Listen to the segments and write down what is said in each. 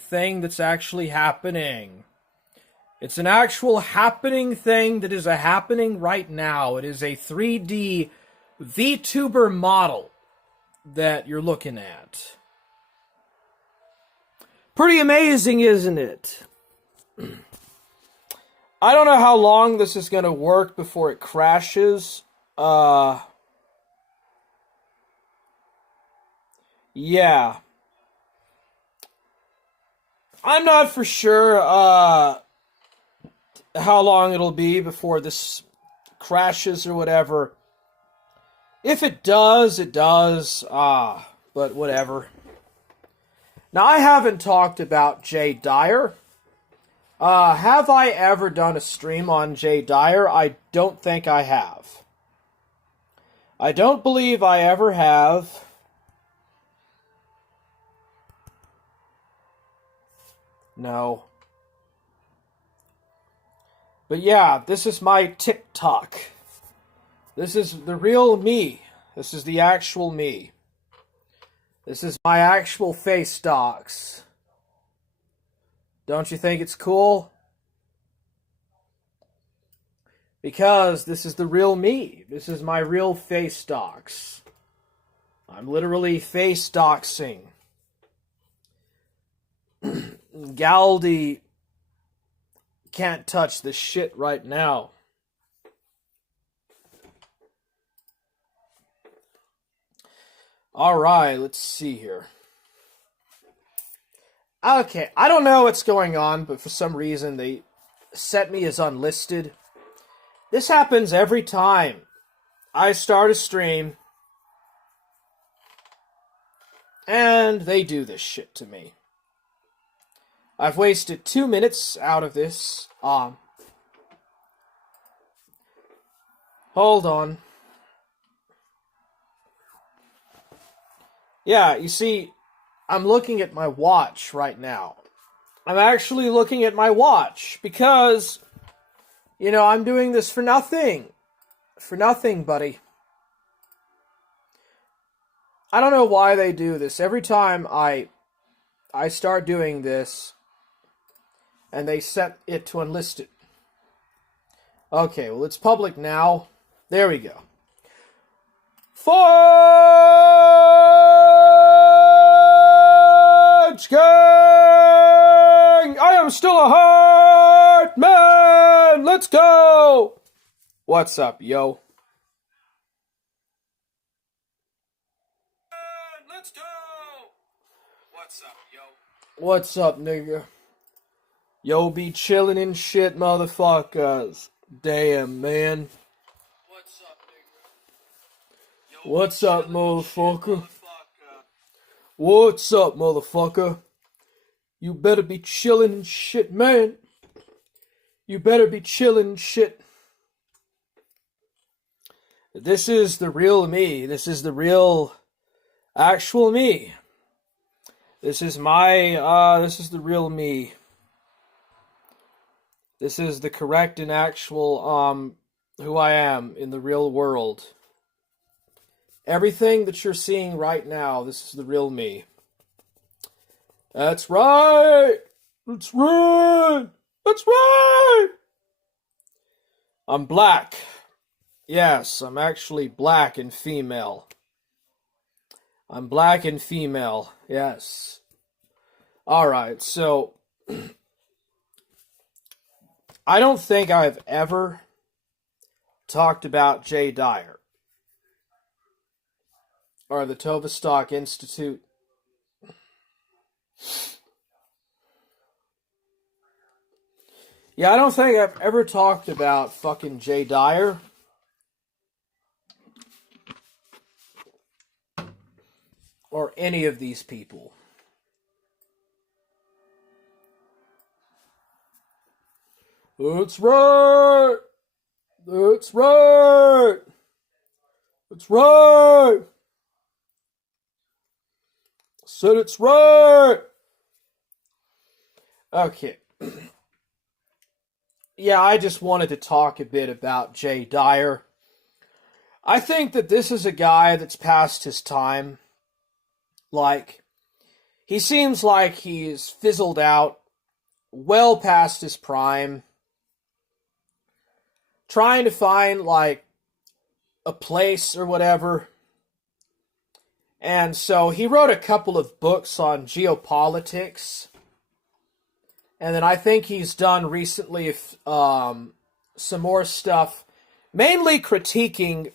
thing that's actually happening. It's an actual happening thing that is happening right now. It is a 3D VTuber model that you're looking at. Pretty amazing, isn't it? I don't know how long this is going to work before it crashes. Yeah. I'm not for sure, how long it'll be before this crashes or whatever. If it does, it does. But whatever. Now, I haven't talked about Dyer. Have I ever done a stream on Dyer? I don't think I have. I don't believe I ever have. No. But yeah, this is my TikTok. This is the real me. This is the actual me. This is my actual face docs. Don't you think it's cool? Because this is the real me. This is my real face docs. I'm literally face doxing. Galdi can't touch this shit right now. Alright, let's see here. Okay, I don't know what's going on, but for some reason they set me as unlisted. This happens every time I start a stream, and they do this shit to me. I've wasted 2 minutes out of this. Hold on. Yeah, you see, I'm looking at my watch right now. I'm actually looking at my watch because, you know, I'm doing this for nothing. For nothing, buddy. I don't know why they do this. Every time I start doing this, and they set it to unlisted. Okay, well, it's public now. There we go. Fudge Gang! I am still a heart man! Let's go! What's up, yo? Let's go! What's up, yo? What's up, nigga? Yo, be chillin' and shit, motherfuckers. Damn, man. What's up, nigga? Yo, what's up, motherfucker? What's up, motherfucker? You better be chillin' and shit, man. You better be chillin' and shit. This is the real me. This is the real, actual me. This is this is the real me. This is the correct and actual, who I am in the real world. Everything that you're seeing right now, this is the real me. That's right! That's right! That's right! I'm black. Yes, I'm actually black and female. I'm black and female, yes. Alright, so I don't think I've ever talked about Dyer or the Tovistock Institute. Yeah, I don't think I've ever talked about fucking Dyer. Or any of these people. That's right! That's right! That's right! I said it's right! Okay. Yeah, I just wanted to talk a bit about Dyer. I think that this is a guy that's past his time. Like, he seems like he's fizzled out, well past his prime, trying to find, like, a place or whatever. And so he wrote a couple of books on geopolitics. And then I think he's done recently some more stuff, mainly critiquing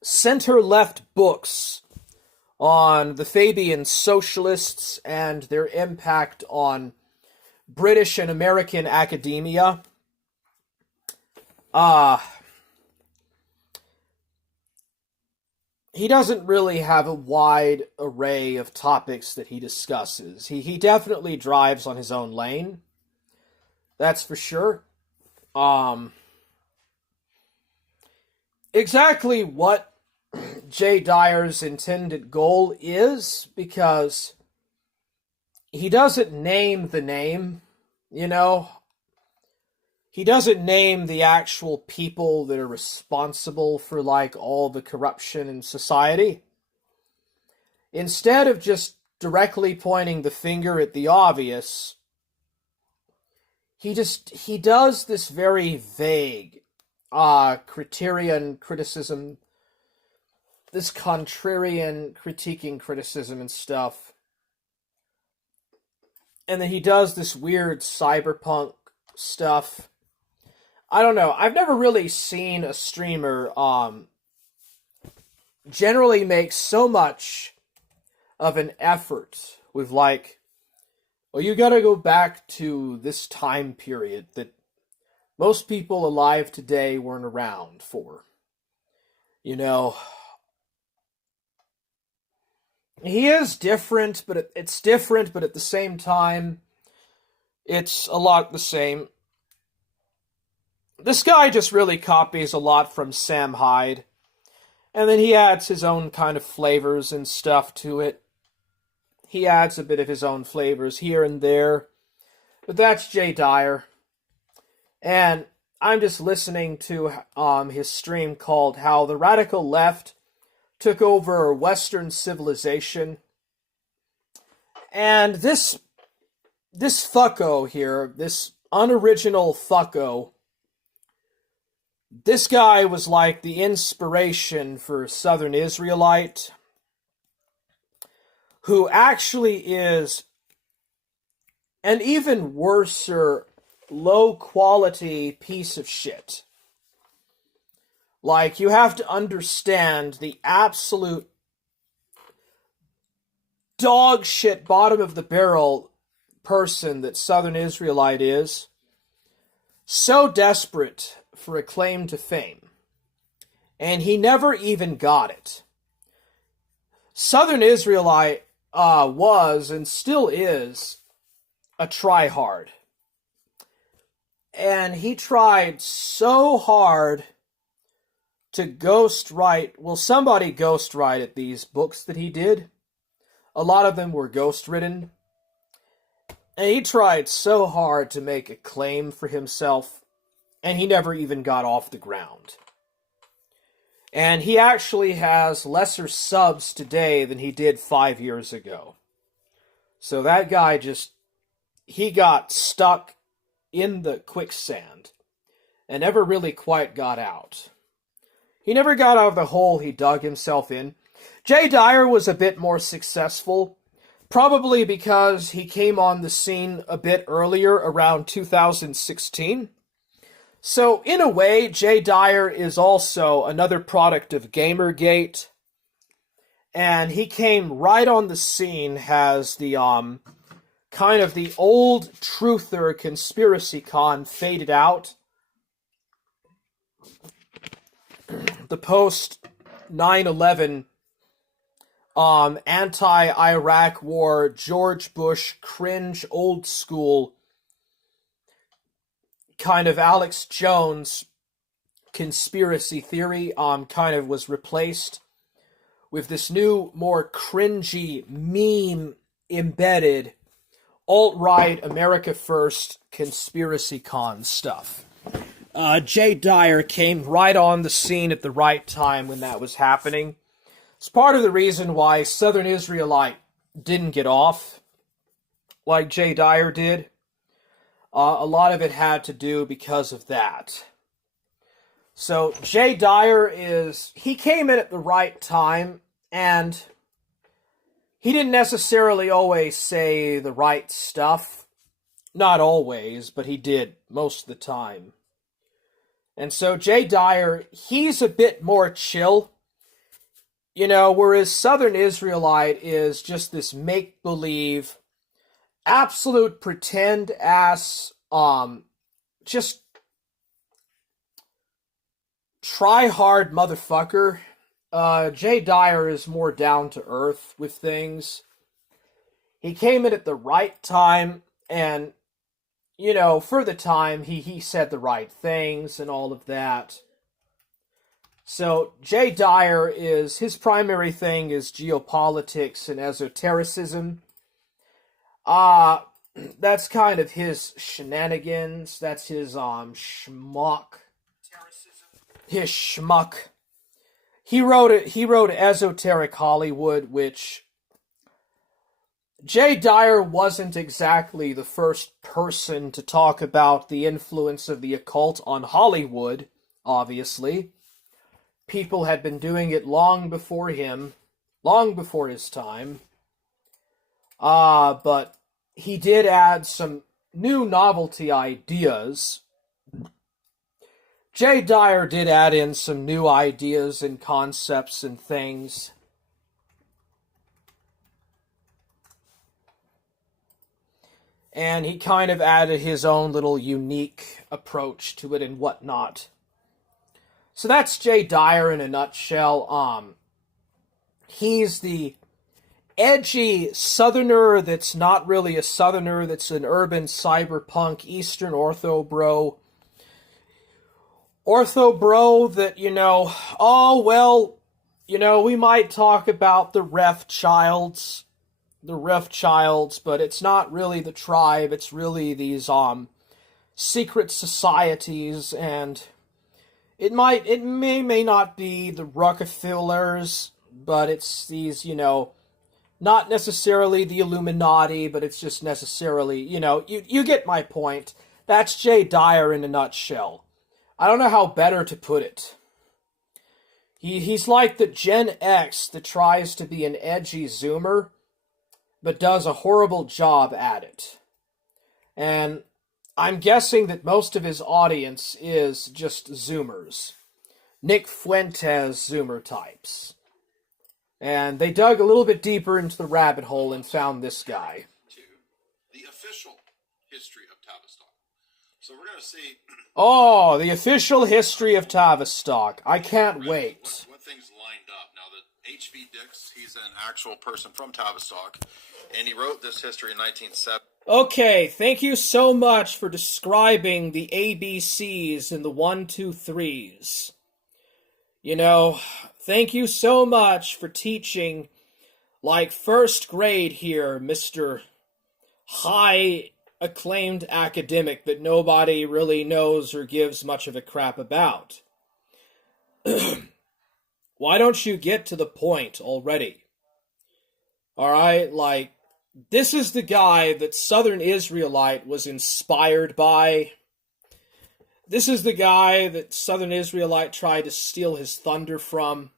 center-left books on the Fabian socialists and their impact on British and American academia. He doesn't really have a wide array of topics that he discusses. He definitely drives on his own lane. That's for sure. Exactly what Jay Dyer's intended goal is, because he doesn't name the name, you know? He doesn't name the actual people that are responsible for, like, all the corruption in society. Instead of just directly pointing the finger at the obvious, he does this very vague criterion criticism, this contrarian critiquing criticism and stuff. And then he does this weird cyberpunk stuff. I don't know. I've never really seen a streamer generally make so much of an effort with, like, well, you gotta go back to this time period that most people alive today weren't around for. You know, he is different, but it's different, but at the same time, it's a lot the same. This guy just really copies a lot from Sam Hyde, and then he adds his own kind of flavors and stuff to it. He adds a bit of his own flavors here and there, but that's Jay Dyer. And I'm just listening to his stream called How the Radical Left Took Over Western Civilization. And this fucko here, this unoriginal fucko, this guy was like the inspiration for Southern Israelite, who actually is an even worser, low-quality piece of shit. Like, you have to understand the absolute dog shit, bottom-of-the-barrel person that Southern Israelite is. So desperate for a claim to fame. And he never even got it. Southern Israelite was, and still is, a tryhard. And he tried so hard to ghostwrite, well, somebody ghostwrote these books that he did. A lot of them were ghostwritten. And he tried so hard to make a claim for himself, and he never even got off the ground. And he actually has lesser subs today than he did 5 years ago. So that guy he got stuck in the quicksand and never really quite got out. He never got out of the hole he dug himself in. Jay Dyer was a bit more successful, probably because he came on the scene a bit earlier, around 2016. So, in a way, Jay Dyer is also another product of Gamergate. And he came right on the scene as the, kind of the old truther conspiracy con faded out. The post 9/11 anti-Iraq war, George Bush, cringe, old school, kind of Alex Jones conspiracy theory kind of was replaced with this new, more cringy, meme-embedded, alt-right, America First conspiracy con stuff. Jay Dyer came right on the scene at the right time when that was happening. It's part of the reason why Southern Israelite didn't get off like Jay Dyer did. A lot of it had to do because of that. So Jay Dyer he came in at the right time, and he didn't necessarily always say the right stuff. Not always, but he did most of the time. And so Jay Dyer, he's a bit more chill. Whereas Southern Israelite is just this make-believe, absolute pretend-ass, just try-hard motherfucker. Jay Dyer is more down-to-earth with things. He came in at the right time, and, for the time, he said the right things and all of that. So, Jay Dyer his primary thing is geopolitics and esotericism. That's kind of his shenanigans. That's his, schmuck. His schmuck. He wrote Esoteric Hollywood, which Jay Dyer wasn't exactly the first person to talk about the influence of the occult on Hollywood, obviously. People had been doing it long before him, long before his time. But he did add some new novelty ideas. Jay Dyer did add in some new ideas and concepts and things. And he kind of added his own little unique approach to it and whatnot. So that's Jay Dyer in a nutshell. He's the edgy southerner that's not really a southerner, that's an urban cyberpunk Eastern ortho bro. Ortho bro that, we might talk about the Ref Childs, but it's not really the tribe, it's really these, secret societies, and it may not be the Rockefellers, but it's these, not necessarily the Illuminati, but it's just necessarily, you get my point. That's Jay Dyer in a nutshell. I don't know how better to put it. He's like the Gen X that tries to be an edgy Zoomer, but does a horrible job at it. And I'm guessing that most of his audience is just Zoomers. Nick Fuentes Zoomer types. And they dug a little bit deeper into the rabbit hole and found this guy. To the official history of Tavistock. So we're going to see... Oh, the official history of Tavistock. I can't wait. What things lined up. Now, that H.V. Dix, he's an actual person from Tavistock, and he wrote this history in 1970. Okay, thank you so much for describing the ABCs and the 1, 2, 3s. Thank you so much for teaching like first grade here, Mr. High acclaimed academic that nobody really knows or gives much of a crap about. Why don't you get to the point already? Alright, this is the guy that Southern Israelite was inspired by. This is the guy that Southern Israelite tried to steal his thunder from.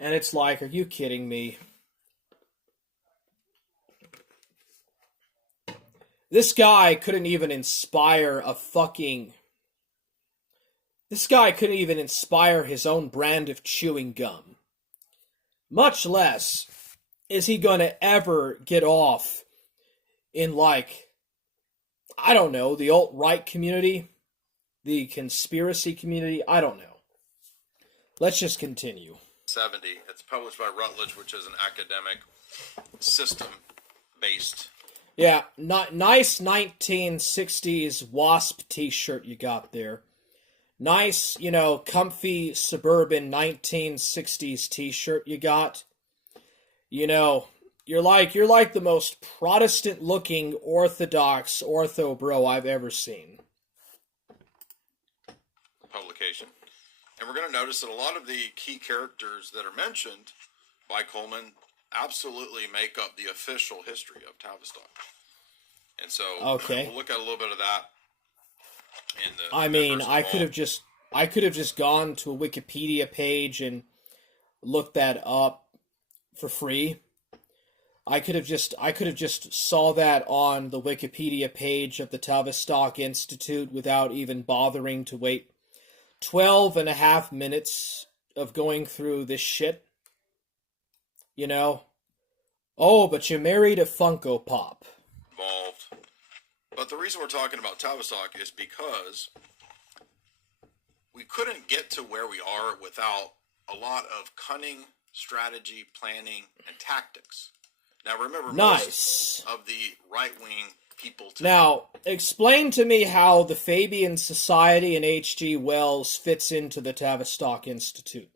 And it's like, are you kidding me? This guy couldn't even inspire This guy couldn't even inspire his own brand of chewing gum. Much less is he going to ever get off in, I don't know, the alt-right community? The conspiracy community? I don't know. Let's just continue. 70. It's published by Rutledge, which is an academic system-based. Yeah, nice 1960s WASP t-shirt you got there. Nice, comfy suburban 1960s t-shirt you got. You're like the most Protestant-looking Orthodox ortho bro I've ever seen. Publication. And we're going to notice that a lot of the key characters that are mentioned by Coleman absolutely make up the official history of Tavistock. And so Okay. we'll look at a little bit of that in the I mean, members I could have involved. just gone to a Wikipedia page and looked that up for free. I could have just saw that on the Wikipedia page of the Tavistock Institute without even bothering to wait 12 and a half minutes of going through this shit. You know? Oh, but you married a Funko Pop. Involved. But the reason we're talking about Tavistock is because we couldn't get to where we are without a lot of cunning, strategy, planning, and tactics. Now remember, Nice. most of the right-wing people today... Now, explain to me how the Fabian Society and H.G. Wells fits into the Tavistock Institute.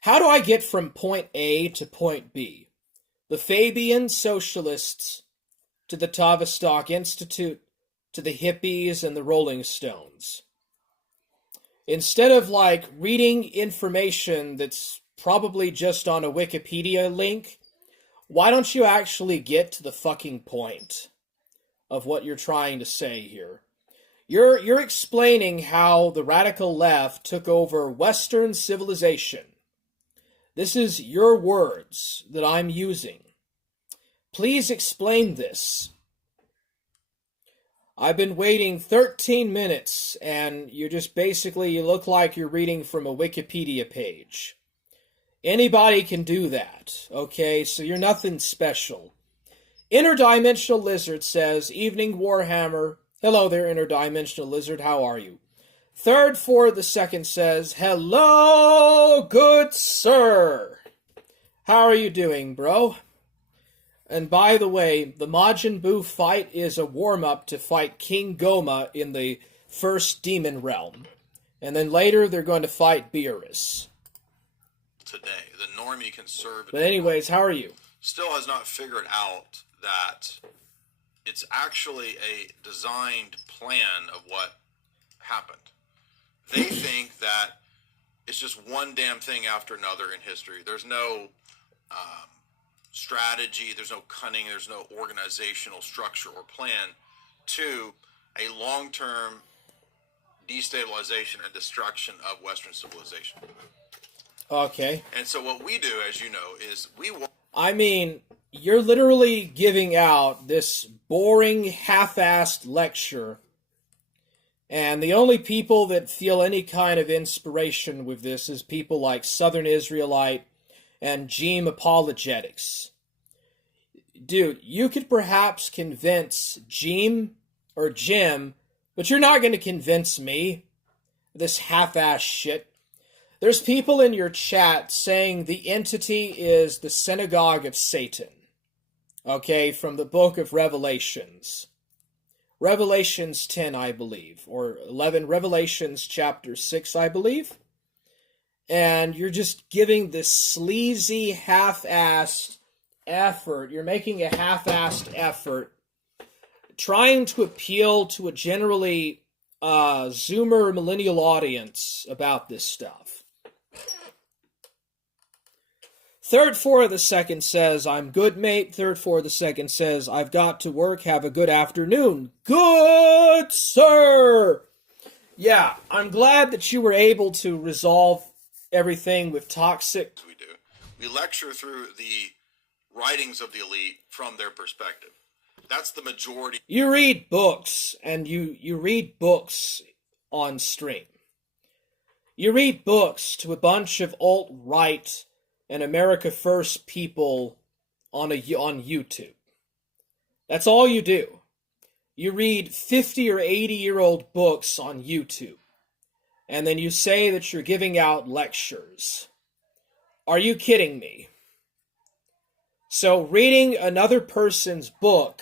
How do I get from point A to point B? The Fabian Socialists to the Tavistock Institute to the hippies and the Rolling Stones. Instead of, like, reading information that's probably just on a Wikipedia link, why don't you actually get to the fucking point of what you're trying to say here? You're explaining how the radical left took over Western civilization. This is your words that I'm using. Please explain this. I've been waiting 13 minutes, and you look like you're reading from a Wikipedia page. Anybody can do that, okay? So you're nothing special. Interdimensional Lizard says, Evening Warhammer. Hello there, Interdimensional Lizard, how are you? Third for the second says, Hello, good sir. How are you doing, bro? And by the way, the Majin Buu fight is a warm-up to fight King Goma in the first Demon Realm. And then later they're going to fight Beerus. Today, the normie conservative... But anyways, how are you? Still has not figured out that it's actually a designed plan of what happened. They think that it's just one damn thing after another in history. There's no strategy, there's no cunning, there's no organizational structure or plan to a long-term destabilization and destruction of Western civilization. Okay. And so what we do, as you know, is I mean, you're literally giving out this boring, half-assed lecture, and the only people that feel any kind of inspiration with this is people like Southern Israelite and Jim Apologetics. Dude, you could perhaps convince Jim, but you're not going to convince me. This half-assed shit. There's people in your chat saying the entity is the synagogue of Satan. Okay, from the book of Revelations. Revelations 10, I believe, or 11, Revelations chapter 6, I believe. And you're just giving this sleazy, half-assed effort. You're making a half-assed effort trying to appeal to a generally Zoomer millennial audience about this stuff. Third for the second says, I'm good, mate. Third for the second says, I've got to work. Have a good afternoon. Good, sir. Yeah, I'm glad that you were able to resolve everything with toxic. We do. We lecture through the writings of the elite from their perspective. That's the majority. You read books, and you read books on stream. You read books to a bunch of alt-right and America First people on YouTube. That's all you do. You read 50 or 80-year-old books on YouTube. And then you say that you're giving out lectures. Are you kidding me? So reading another person's book,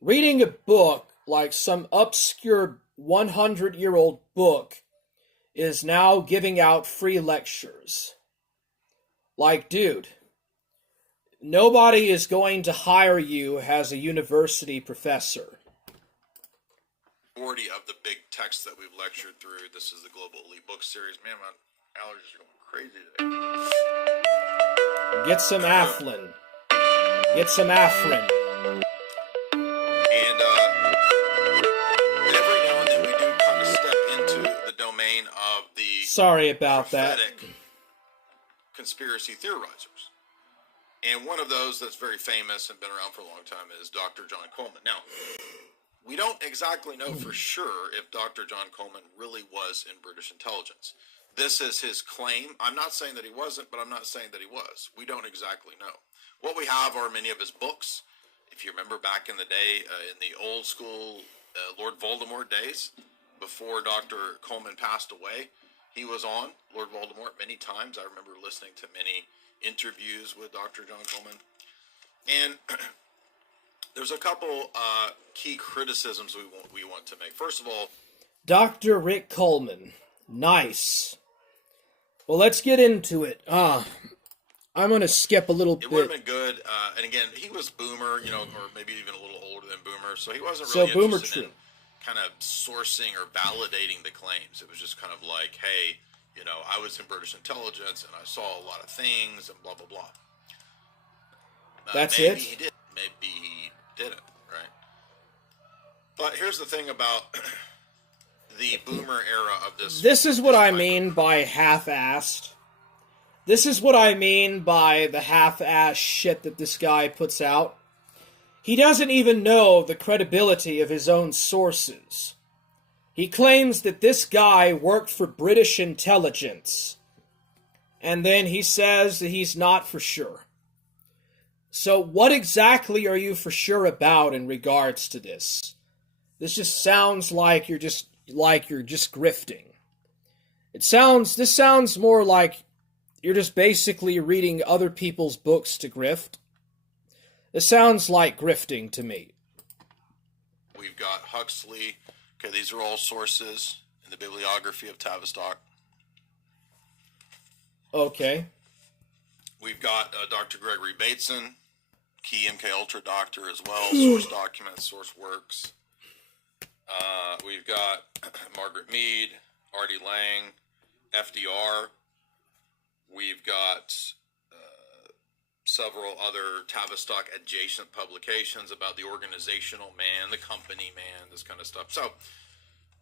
reading a book like some obscure 100-year-old book, is now giving out free lectures. Like, dude, nobody is going to hire you as a university professor. Majority of the big texts that we've lectured through, this is the Global Elite Book Series. Man, my allergies are going crazy today. Get some Aflin. Get some Afrin. And every now and then we do kind of step into the domain of the Sorry about that. prophetic conspiracy theorizers. And one of those that's very famous and been around for a long time is Dr. John Coleman. Now, we don't exactly know for sure if Dr. John Coleman really was in British intelligence. This is his claim. I'm not saying that he wasn't, but I'm not saying that he was. We don't exactly know. What we have are many of his books. If you remember back in the day, in the old school Lord Voldemort days, before Dr. Coleman passed away, he was on Lord Voldemort many times. I remember listening to many interviews with Dr. John Coleman. And there's a couple key criticisms we want to make. First of all, Dr. Rick Coleman. Nice. Well, let's get into it. I'm going to skip a little bit. It would have been good. And again, he was Boomer, you know, or maybe even a little older than Boomer. So he wasn't really interested in kind of sourcing or validating the claims. It was just kind of like, hey, you know, I was in British intelligence and I saw a lot of things and blah, blah, blah. That's maybe it? He did. Maybe he didn't, right? But here's the thing about the Boomer era of this. This is what I mean by half-assed. This is what I mean by the half-assed shit that this guy puts out. He doesn't even know the credibility of his own sources. He claims that this guy worked for British intelligence. And then he says that he's not for sure. So what exactly are you for sure about in regards to this? This just sounds like you're just grifting. This sounds more like you're just basically reading other people's books to grift. It sounds like grifting to me. We've got Huxley. Okay, these are all sources in the bibliography of Tavistock. Okay. We've got Dr. Gregory Bateson, key MK Ultra doctor as well, source documents, source works. We've got Margaret Mead, Artie Lang, FDR. We've got several other Tavistock adjacent publications about the organizational man, the company man, this kind of stuff. So,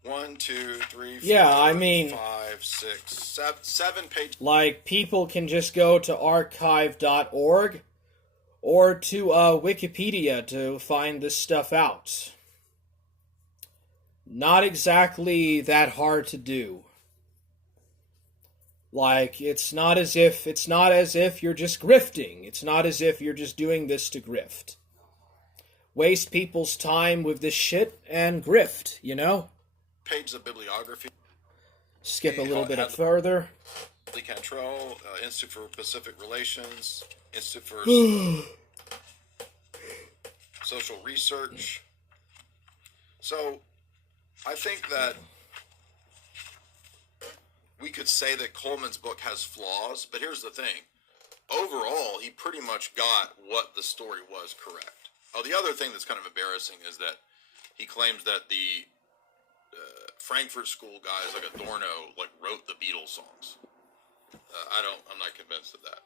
1, 2, 3, 4, 5, 6, 7 pages. Like, people can just go to archive.org or to Wikipedia to find this stuff out. Not exactly that hard to do. Like, it's not as if you're just grifting. It's not as if you're just doing this to grift. Waste people's time with this shit and grift, you know? Pages of bibliography. Skip a little bit further. Lee Cantrell, Institute for Pacific Relations, Institute for Social Research. So, I think that we could say that Coleman's book has flaws, but here's the thing. Overall, he pretty much got what the story was correct. Oh, the other thing that's kind of embarrassing is that he claims that the Frankfurt School guys like Adorno wrote the Beatles songs. I'm not convinced of that.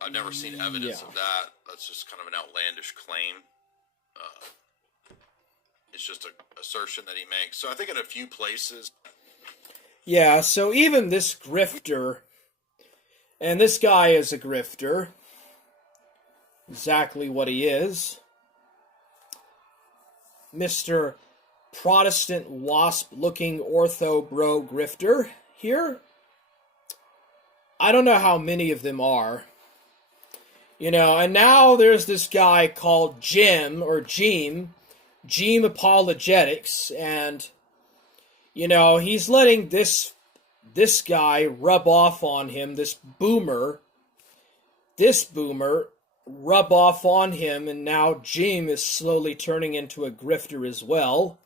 I've never seen evidence of that. That's just kind of an outlandish claim. It's just an assertion that he makes. So I think in a few places. Yeah, so even this grifter, and this guy is a grifter, exactly what he is, Mr. Protestant wasp-looking ortho-bro grifter here. I don't know how many of them are. You know, and now there's this guy called Jim Apologetics, and, you know, he's letting this guy rub off on him, this boomer rub off on him, and now Jim is slowly turning into a grifter as well.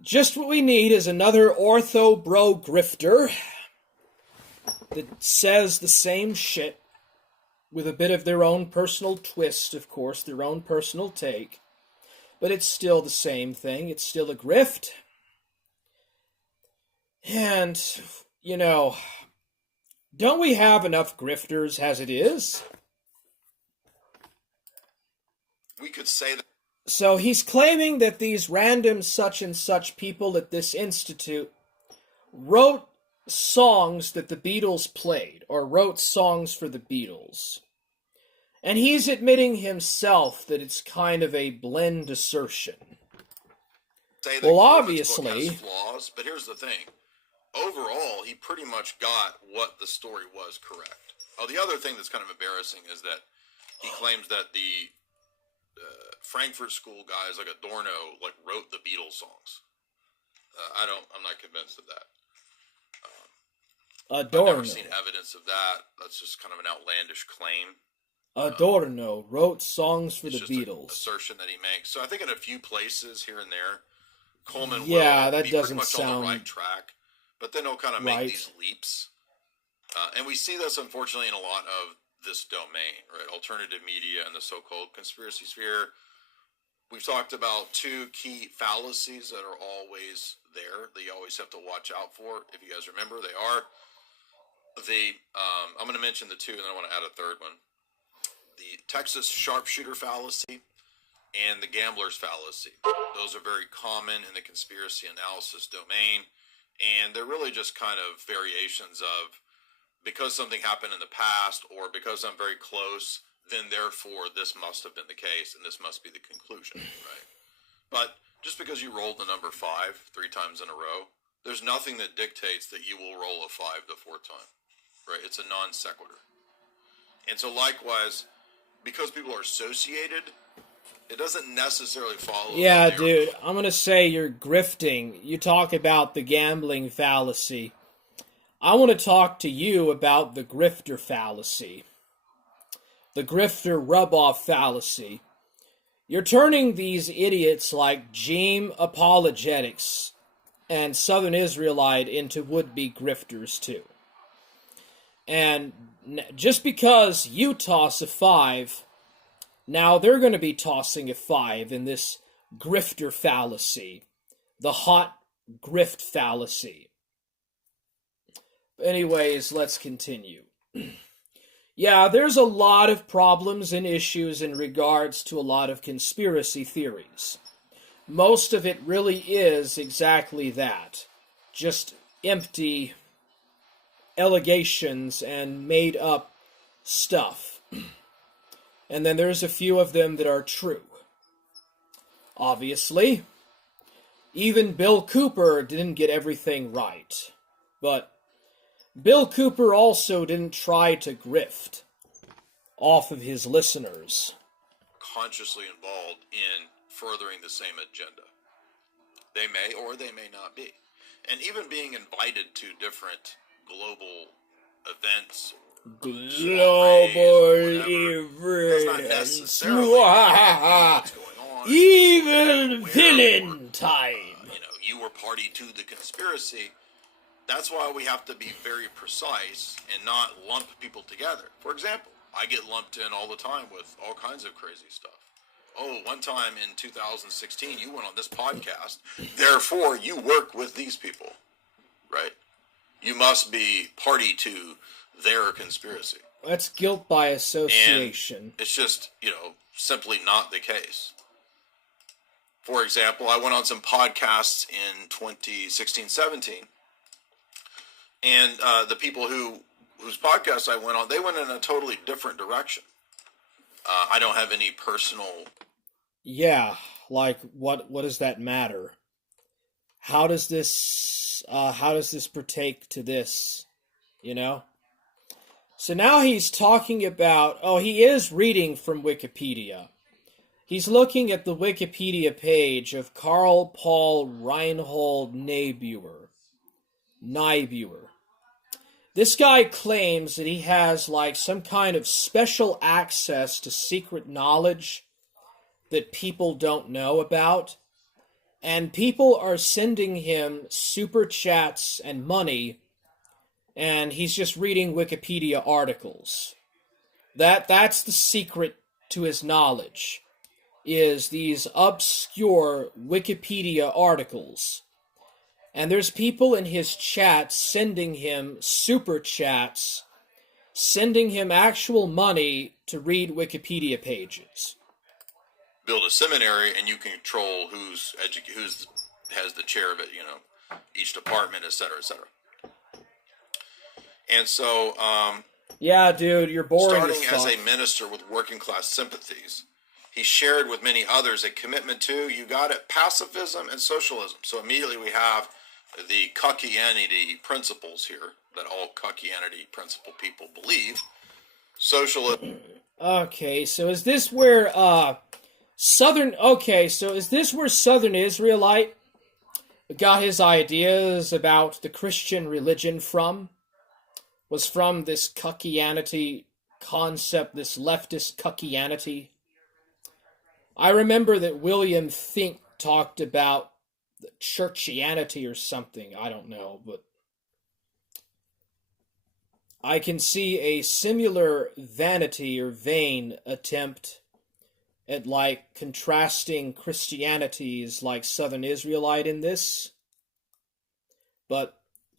Just what we need is another ortho bro grifter that says the same shit with a bit of their own personal twist, of course, their own personal take. But it's still the same thing. It's still a grift. And, you know, Don't we have enough grifters as it is? We could say that. So he's claiming that these random such and such people at this institute wrote songs that the Beatles played, or wrote songs for the Beatles. And he's admitting himself that it's kind of a blend assertion. Say that Well, Coleman's book obviously, has flaws, but here's the thing. Overall, he pretty much got what the story was correct. Oh, the other thing that's kind of embarrassing is that he claims that the Frankfurt School guys like Adorno wrote the Beatles songs. I'm not convinced of that. Adorno. I've never seen evidence of that. That's just kind of an outlandish claim. Adorno wrote songs for the It's just Beatles. An assertion that he makes. So I think in a few places here and there, Coleman will that be doesn't pretty much sound on the right track, but then he'll kind of make right. these leaps. And we see this, unfortunately, in a lot of this domain, right? Alternative media and the so-called conspiracy sphere. We've talked about two key fallacies that are always there, that you always have to watch out for. If you guys remember, they are I'm going to mention the two, and then I want to add a third one. The Texas sharpshooter fallacy and the gambler's fallacy. Those are very common in the conspiracy analysis domain, and they're really just kind of variations of, because something happened in the past, or because I'm very close, then therefore this must have been the case, and this must be the conclusion, right? But just because you rolled the number 5 3 times in a row, there's nothing that dictates that you will roll a 5 the 4th time, right? It's a non sequitur. And so likewise, because people are associated, it doesn't necessarily follow. Yeah, dude, I'm going to say you're grifting. You talk about the gambling fallacy. I want to talk to you about the grifter fallacy. The grifter rub-off fallacy. You're turning these idiots like Jeem Apologetics and Southern Israelite into would-be grifters, too. And just because you toss a 5, now they're going to be tossing a 5 in this grifter fallacy. The hot grift fallacy. Anyways, let's continue. Yeah, there's a lot of problems and issues in regards to a lot of conspiracy theories. Most of it really is exactly that. Just empty allegations and made up stuff. And then there's a few of them that are true. Obviously, even Bill Cooper didn't get everything right. But Bill Cooper also didn't try to grift off of his listeners. Consciously involved in furthering the same agenda. They may or they may not be. And even being invited to different global events, global events, not necessarily what's going on. Evil villain time. You were party to the conspiracy. That's why we have to be very precise and not lump people together. For example, I get lumped in all the time with all kinds of crazy stuff. Oh, one time in 2016, you went on this podcast. Therefore, you work with these people, right? You must be party to their conspiracy. That's guilt by association. And it's just, simply not the case. For example, I went on some podcasts in 2016-17. And the people whose podcasts I went on, they went in a totally different direction. I don't have any personal... Yeah, like, what does that matter? How does this partake to this, So now he's talking about... Oh, he is reading from Wikipedia. He's looking at the Wikipedia page of Karl Paul Reinhold Niebuhr. This guy claims that he has some kind of special access to secret knowledge that people don't know about, and people are sending him super chats and money, and he's just reading Wikipedia articles. That's the secret to his knowledge, is these obscure Wikipedia articles. And there's people in his chat sending him super chats sending him actual money to read Wikipedia pages. Build a seminary, and you can control who's has the chair of it, each department, et cetera, et cetera. And so, yeah, dude, you're boring. Starting as a minister with working class sympathies, he shared with many others a commitment to, you got it, pacifism and socialism. So immediately we have the Kuckianity principles here that all Kuckianity principle people believe. Socialism. Okay, so is this where Southern Israelite got his ideas about the Christian religion from? Was from this Kuckianity concept, this leftist Kuckianity? I remember that William Finck talked about the churchianity or something. I don't know, but I can see a similar vanity or vain attempt at contrasting Christianities like Southern Israelite in this. But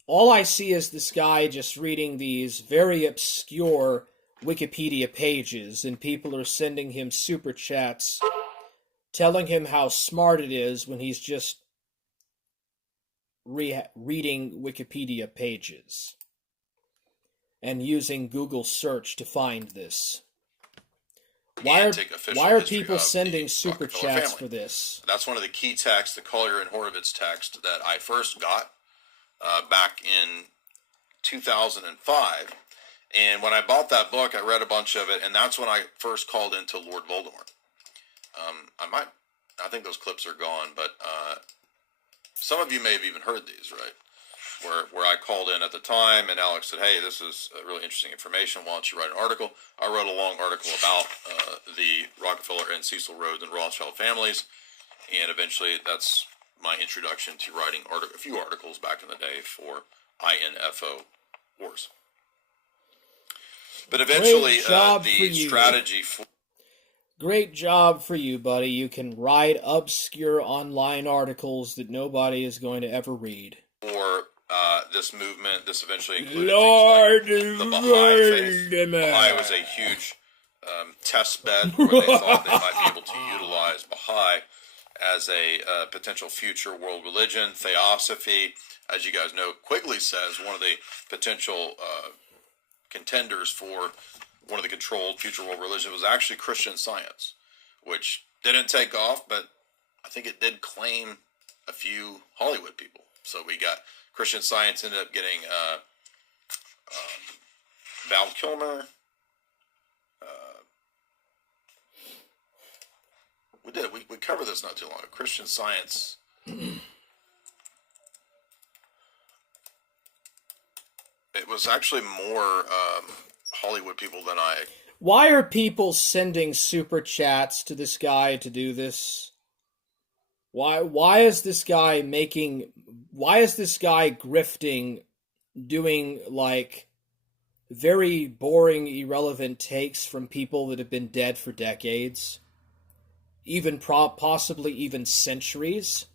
all I see is this guy just reading these very obscure Wikipedia pages, and people are sending him super chats telling him how smart it is when he's just reading Wikipedia pages and using Google search to find this. Why are people sending super chats for this? That's one of the key texts, the Collier and Horowitz text, that I first got back in 2005. And when I bought that book, I read a bunch of it, and that's when I first called into Lord Voldemort. I think those clips are gone, but some of you may have even heard these, right? Where I called in at the time, and Alex said, hey, this is really interesting information. Why don't you write an article? I wrote a long article about the Rockefeller and Cecil Rhodes and Rothschild families, and eventually that's my introduction to writing a few articles back in the day for INFO Wars. But eventually, the strategy for... Great job for you, buddy. You can write obscure online articles that nobody is going to ever read. For this movement, this eventually included things like the Baha'i faith. Baha'i was a huge test bed where they thought they might be able to utilize Baha'i as a potential future world religion. Theosophy, as you guys know, Quigley says one of the potential contenders for one of the controlled future world religion was actually Christian Science, which didn't take off, but I think it did claim a few Hollywood people. So we got Christian Science ended up getting Val Kilmer. We covered this not too long ago. Christian Science. It was actually more Hollywood people than I... Why are people sending super chats to this guy to do this? Why is this guy grifting, doing very boring, irrelevant takes from people that have been dead for decades? Even possibly even centuries?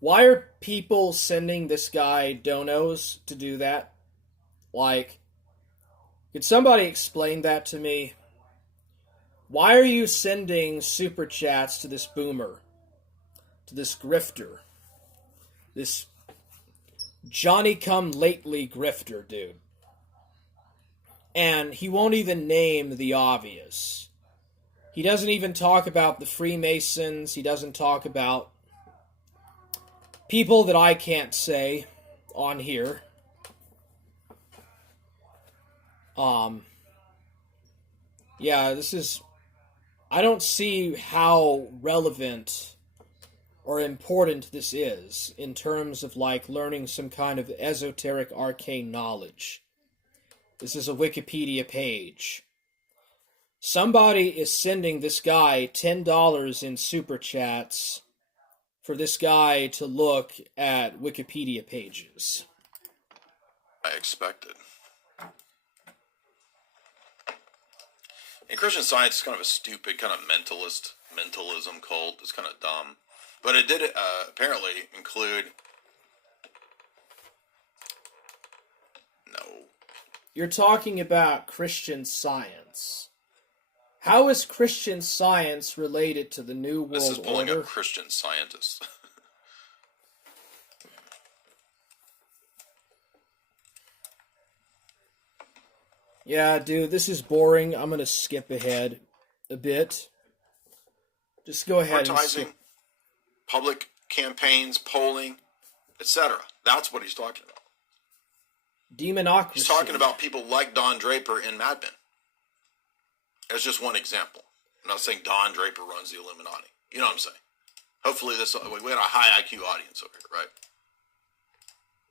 Why are people sending this guy donos to do that? Could somebody explain that to me? Why are you sending super chats to this boomer? To this grifter? This Johnny-come-lately grifter, dude. And he won't even name the obvious. He doesn't even talk about the Freemasons. He doesn't talk about people that I can't say on here. Yeah, I don't see how relevant or important this is in terms of learning some kind of esoteric arcane knowledge. This is a Wikipedia page. Somebody is sending this guy $10 in super chats for this guy to look at Wikipedia pages. I expected. And Christian Science is kind of a stupid, kind of mentalism cult. It's kind of dumb. But it did apparently include... No. You're talking about Christian Science. How is Christian Science related to the New This is World pulling up Order? Christian Scientists. Yeah, dude, this is boring. I'm going to skip ahead a bit. Just go ahead and Advertising, skip. public campaigns, polling, etc. That's what he's talking about. Demonocracy. He's talking about people like Don Draper in Mad Men. As just one example. I'm not saying Don Draper runs the Illuminati. You know what I'm saying? Hopefully we had a high IQ audience over here, right?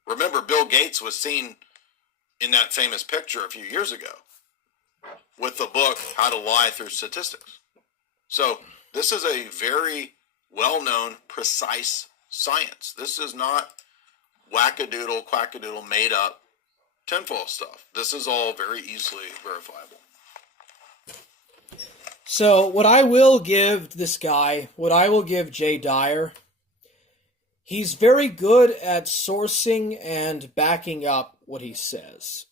Remember, Bill Gates was seen in that famous picture a few years ago with the book, How to Lie Through Statistics. So this is a very well-known, precise science. This is not wackadoodle, quackadoodle, made-up tinfoil stuff. This is all very easily verifiable. So what I will give this guy, what I will give Jay Dyer, he's very good at sourcing and backing up what he says.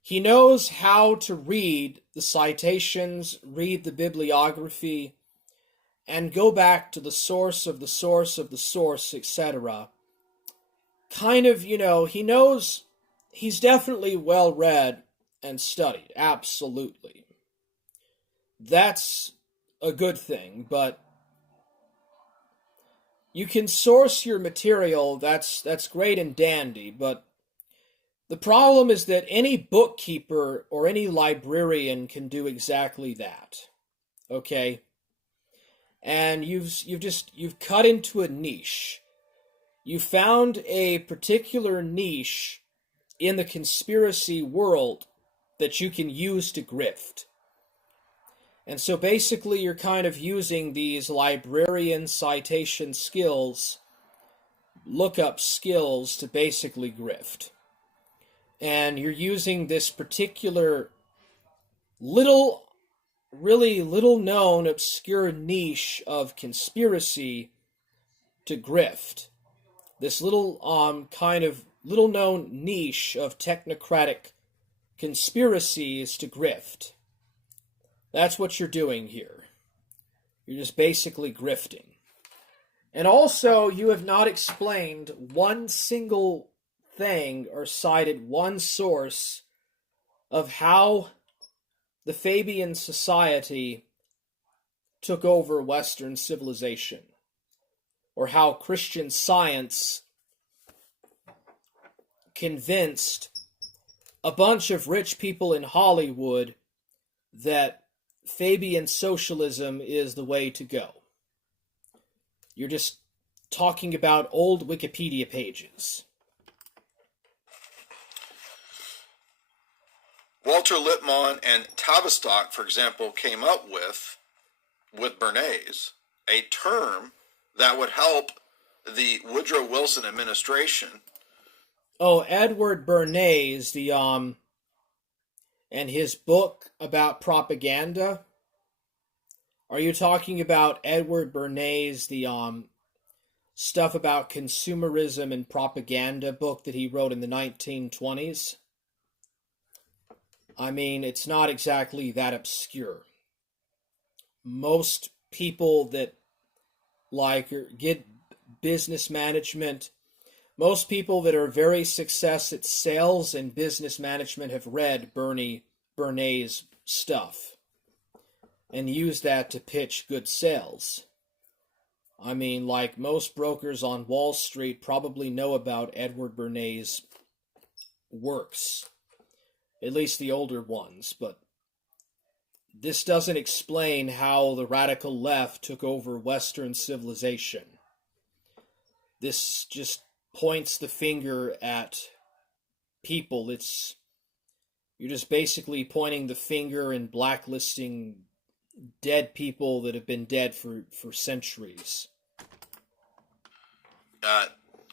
He knows how to read the citations, read the bibliography, and go back to the source of the source of the source, etc. Kind of, he knows, he's definitely well read and studied, absolutely. That's a good thing, but you can source your material, that's great and dandy, but the problem is that any bookkeeper or any librarian can do exactly that. Okay? And you've cut into a niche. You found a particular niche in the conspiracy world that you can use to grift. And so basically you're kind of using these librarian citation skills, lookup skills to basically grift. And you're using this particular really little known, obscure niche of conspiracy to grift. This little kind of little known niche of technocratic conspiracies to grift. That's what you're doing here. You're just basically grifting. And also, you have not explained one single thing or cited one source of how the Fabian Society took over Western civilization, or how Christian Science convinced a bunch of rich people in Hollywood that Fabian socialism is the way to go. You're just talking about old Wikipedia pages. Walter Lippmann and Tavistock, for example, came up with Bernays, a term that would help the Woodrow Wilson administration. Oh, Edward Bernays, and his book about propaganda. Are you talking about Edward Bernays, the stuff about consumerism and propaganda book that he wrote in the 1920s? I mean, it's not exactly that obscure. Most people that get business management, most people that are very success at sales and business management have read Bernays' stuff and use that to pitch good sales. I mean, like most brokers on Wall Street probably know about Edward Bernays' works. At least the older ones, but this doesn't explain how the radical left took over Western civilization. This just points the finger at people. You're just basically pointing the finger and blacklisting dead people that have been dead for centuries.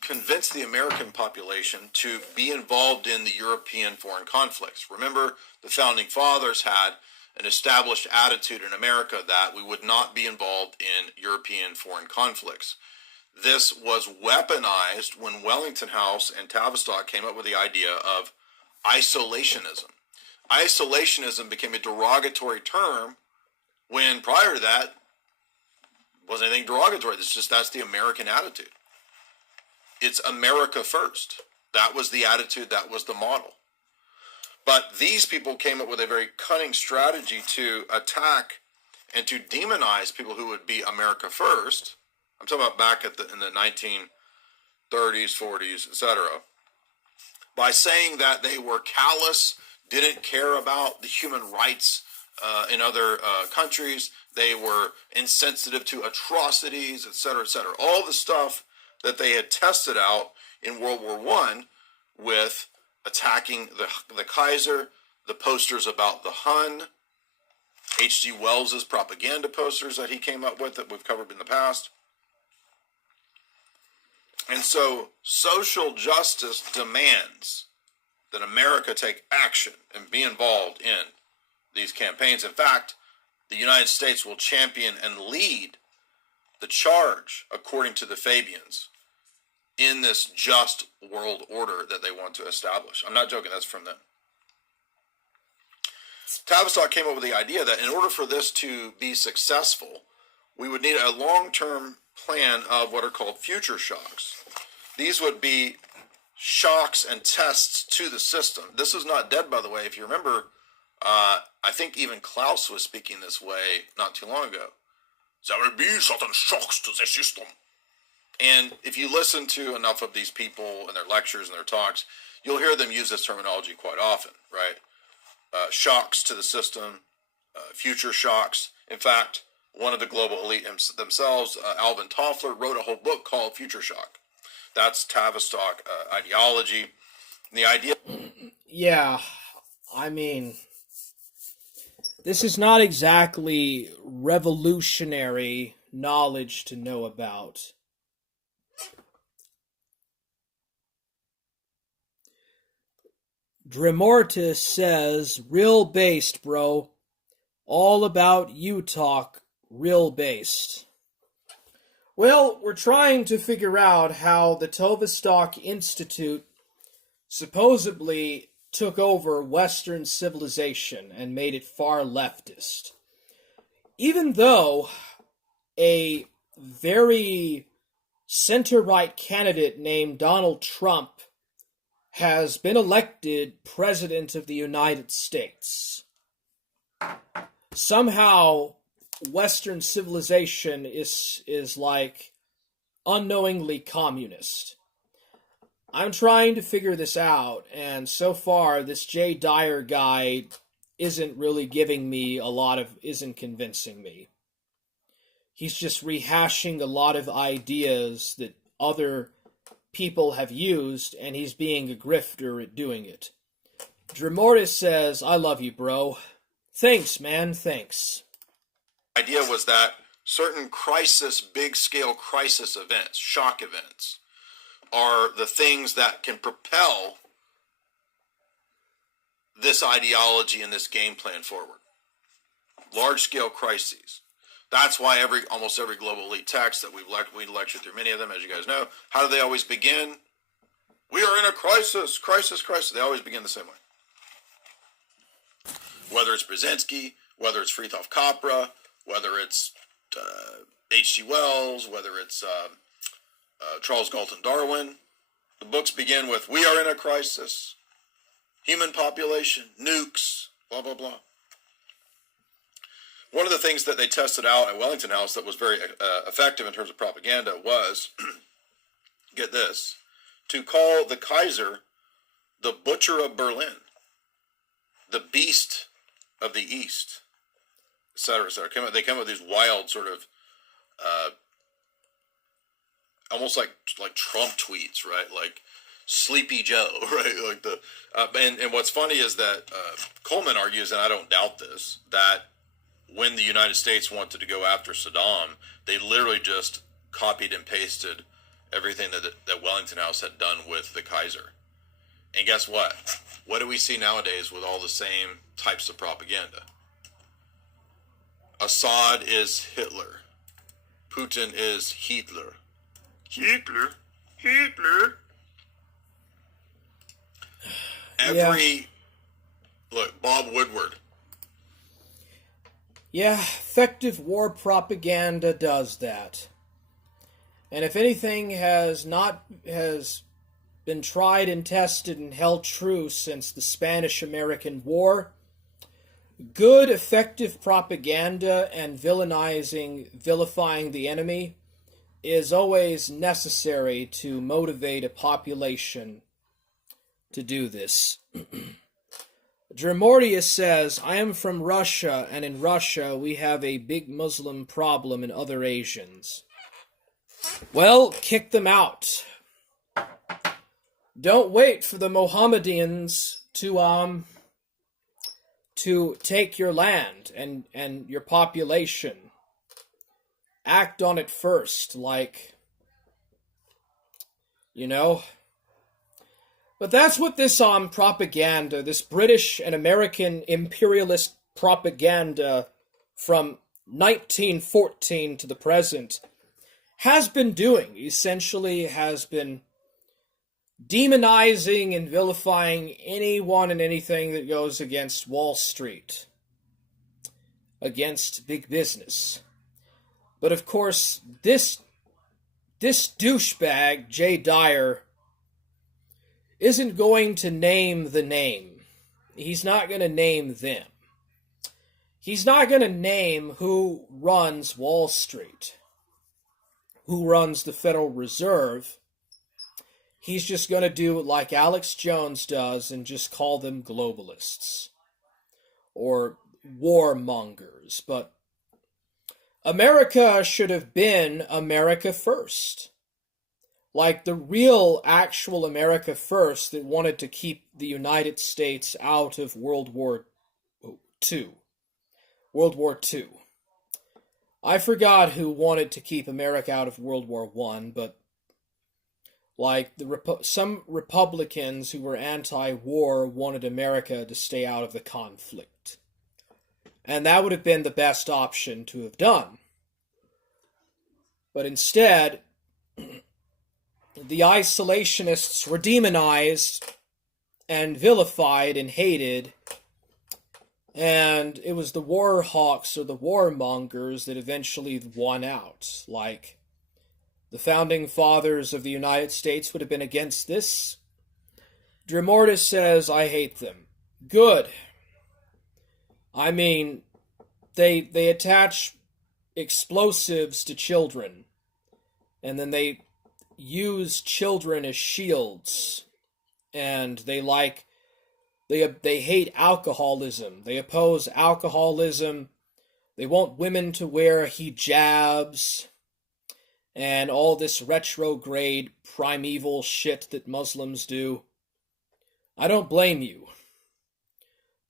Convince the American population to be involved in the European foreign conflicts. Remember, the Founding Fathers had an established attitude in America that we would not be involved in European foreign conflicts. This was weaponized when Wellington House and Tavistock came up with the idea of isolationism. Isolationism became a derogatory term when prior to that wasn't anything derogatory. That's the American attitude. It's America first. That was the attitude, that was the model. But these people came up with a very cunning strategy to attack and to demonize people who would be America first. I'm talking about back in the 1930s, 40s, etc. By saying that they were callous, didn't care about the human rights in other countries. They were insensitive to atrocities, etc., etc. All the stuff that they had tested out in World War I with attacking the Kaiser, the posters about the Hun, H.G. Wells's propaganda posters that he came up with that we've covered in the past. And so social justice demands that America take action and be involved in these campaigns. In fact, the United States will champion and lead the charge, according to the Fabians, in this just world order that they want to establish. I'm not joking, that's from them. Tavistock came up with the idea that in order for this to be successful, we would need a long-term plan of what are called future shocks. These would be shocks and tests to the system. This is not dead, by the way. If you remember, I think even Klaus was speaking this way not too long ago. There will be certain shocks to the system. And if you listen to enough of these people and their lectures and their talks, you'll hear them use this terminology quite often, right? Shocks to the system, future shocks. In fact, one of the global elite themselves, Alvin Toffler, wrote a whole book called Future Shock. That's Tavistock ideology. And the idea... Yeah, I mean, this is not exactly revolutionary knowledge to know about. Dremortis says, real based, bro. All about you talk, real based. Well, we're trying to figure out how the Tovistock Institute supposedly took over Western civilization and made it far leftist. Even though a very center-right candidate named Donald Trump has been elected President of the United States, somehow Western civilization is like unknowingly communist. I'm trying to figure this out, and so far this Jay Dyer guy isn't really isn't convincing me. He's just rehashing a lot of ideas that other people have used, and he's being a grifter at doing it. Dremortis says, I love you, bro. Thanks, man, thanks. The idea was that certain big-scale crisis events, shock events, are the things that can propel this ideology and this game plan forward. Large-scale crises. That's why almost every global elite text that we've lectured through, many of them, as you guys know, how do they always begin? We are in a crisis, crisis, crisis. They always begin the same way. Whether it's Brzezinski, whether it's Fritjof Capra, whether it's H.G. Wells, whether it's Charles Galton Darwin, the books begin with, we are in a crisis, human population, nukes, blah, blah, blah. One of the things that they tested out at Wellington House that was very effective in terms of propaganda was, get this, to call the Kaiser the butcher of Berlin, the beast of the East, etc., etc. They come up with these wild sort of, almost like Trump tweets, right? Like Sleepy Joe, right? Like the and what's funny is that Coleman argues, and I don't doubt this, that when the United States wanted to go after Saddam, they literally just copied and pasted everything that Wellington House had done with the Kaiser. And guess what? What do we see nowadays with all the same types of propaganda? Assad is Hitler. Putin is Hitler. Hitler. Every look, Bob Woodward. Yeah, effective war propaganda does that. And if anything has been tried and tested and held true since the Spanish-American War, good effective propaganda and vilifying the enemy is always necessary to motivate a population to do this. Drimordius says, I am from Russia, and in Russia we have a big Muslim problem in other Asians. Well, kick them out. Don't wait for the Mohammedans to take your land and your population. Act on it first, like, you know. But that's what this propaganda, this British and American imperialist propaganda from 1914 to the present has been doing. Essentially has been demonizing and vilifying anyone and anything that goes against Wall Street, against big business. But of course, this douchebag, Jay Dyer, isn't going to name the name. He's not going to name them. He's not going to name who runs Wall Street, who runs the Federal Reserve. He's just going to do like Alex Jones does and just call them globalists or warmongers. But America should have been America first. Like the real, actual America first that wanted to keep the United States out of World War II. World War II. I forgot who wanted to keep America out of World War I, but like some Republicans who were anti-war wanted America to stay out of the conflict. And that would have been the best option to have done. But instead, the isolationists were demonized and vilified and hated, and it was the war hawks or the warmongers that eventually won out. Like, the founding fathers of the United States would have been against this. Drimordius says, I hate them. Good. I mean, they attach explosives to children, and then they use children as shields, and they hate alcoholism. They oppose alcoholism. They want women to wear hijabs and all this retrograde primeval shit that Muslims do. I don't blame you.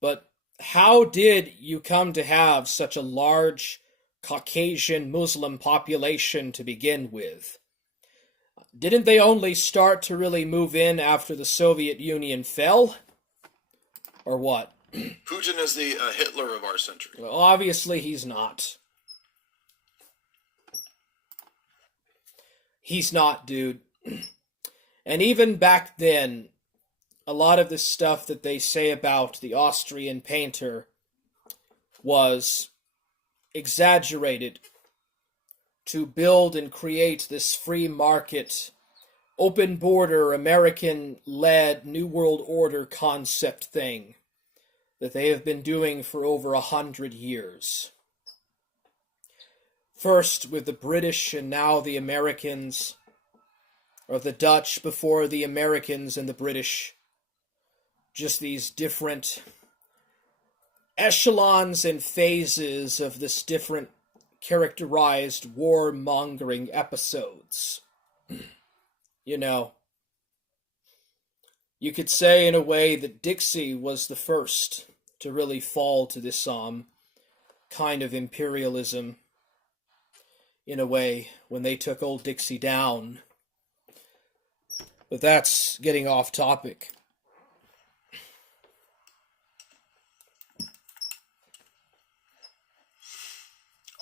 But how did you come to have such a large Caucasian Muslim population to begin with? Didn't they only start to really move in after the Soviet Union fell? Or what? Putin is the Hitler of our century. Well, obviously he's not. He's not, dude. And even back then, a lot of the stuff that they say about the Austrian painter was exaggerated to build and create this free market, open border, American-led New World Order concept thing that they have been doing for over 100 years. First with the British and now the Americans, or the Dutch before the Americans and the British. Just these different echelons and phases of this different characterized warmongering episodes. You know, you could say in a way that Dixie was the first to really fall to this kind of imperialism, in a way, when they took old Dixie down. But that's getting off topic.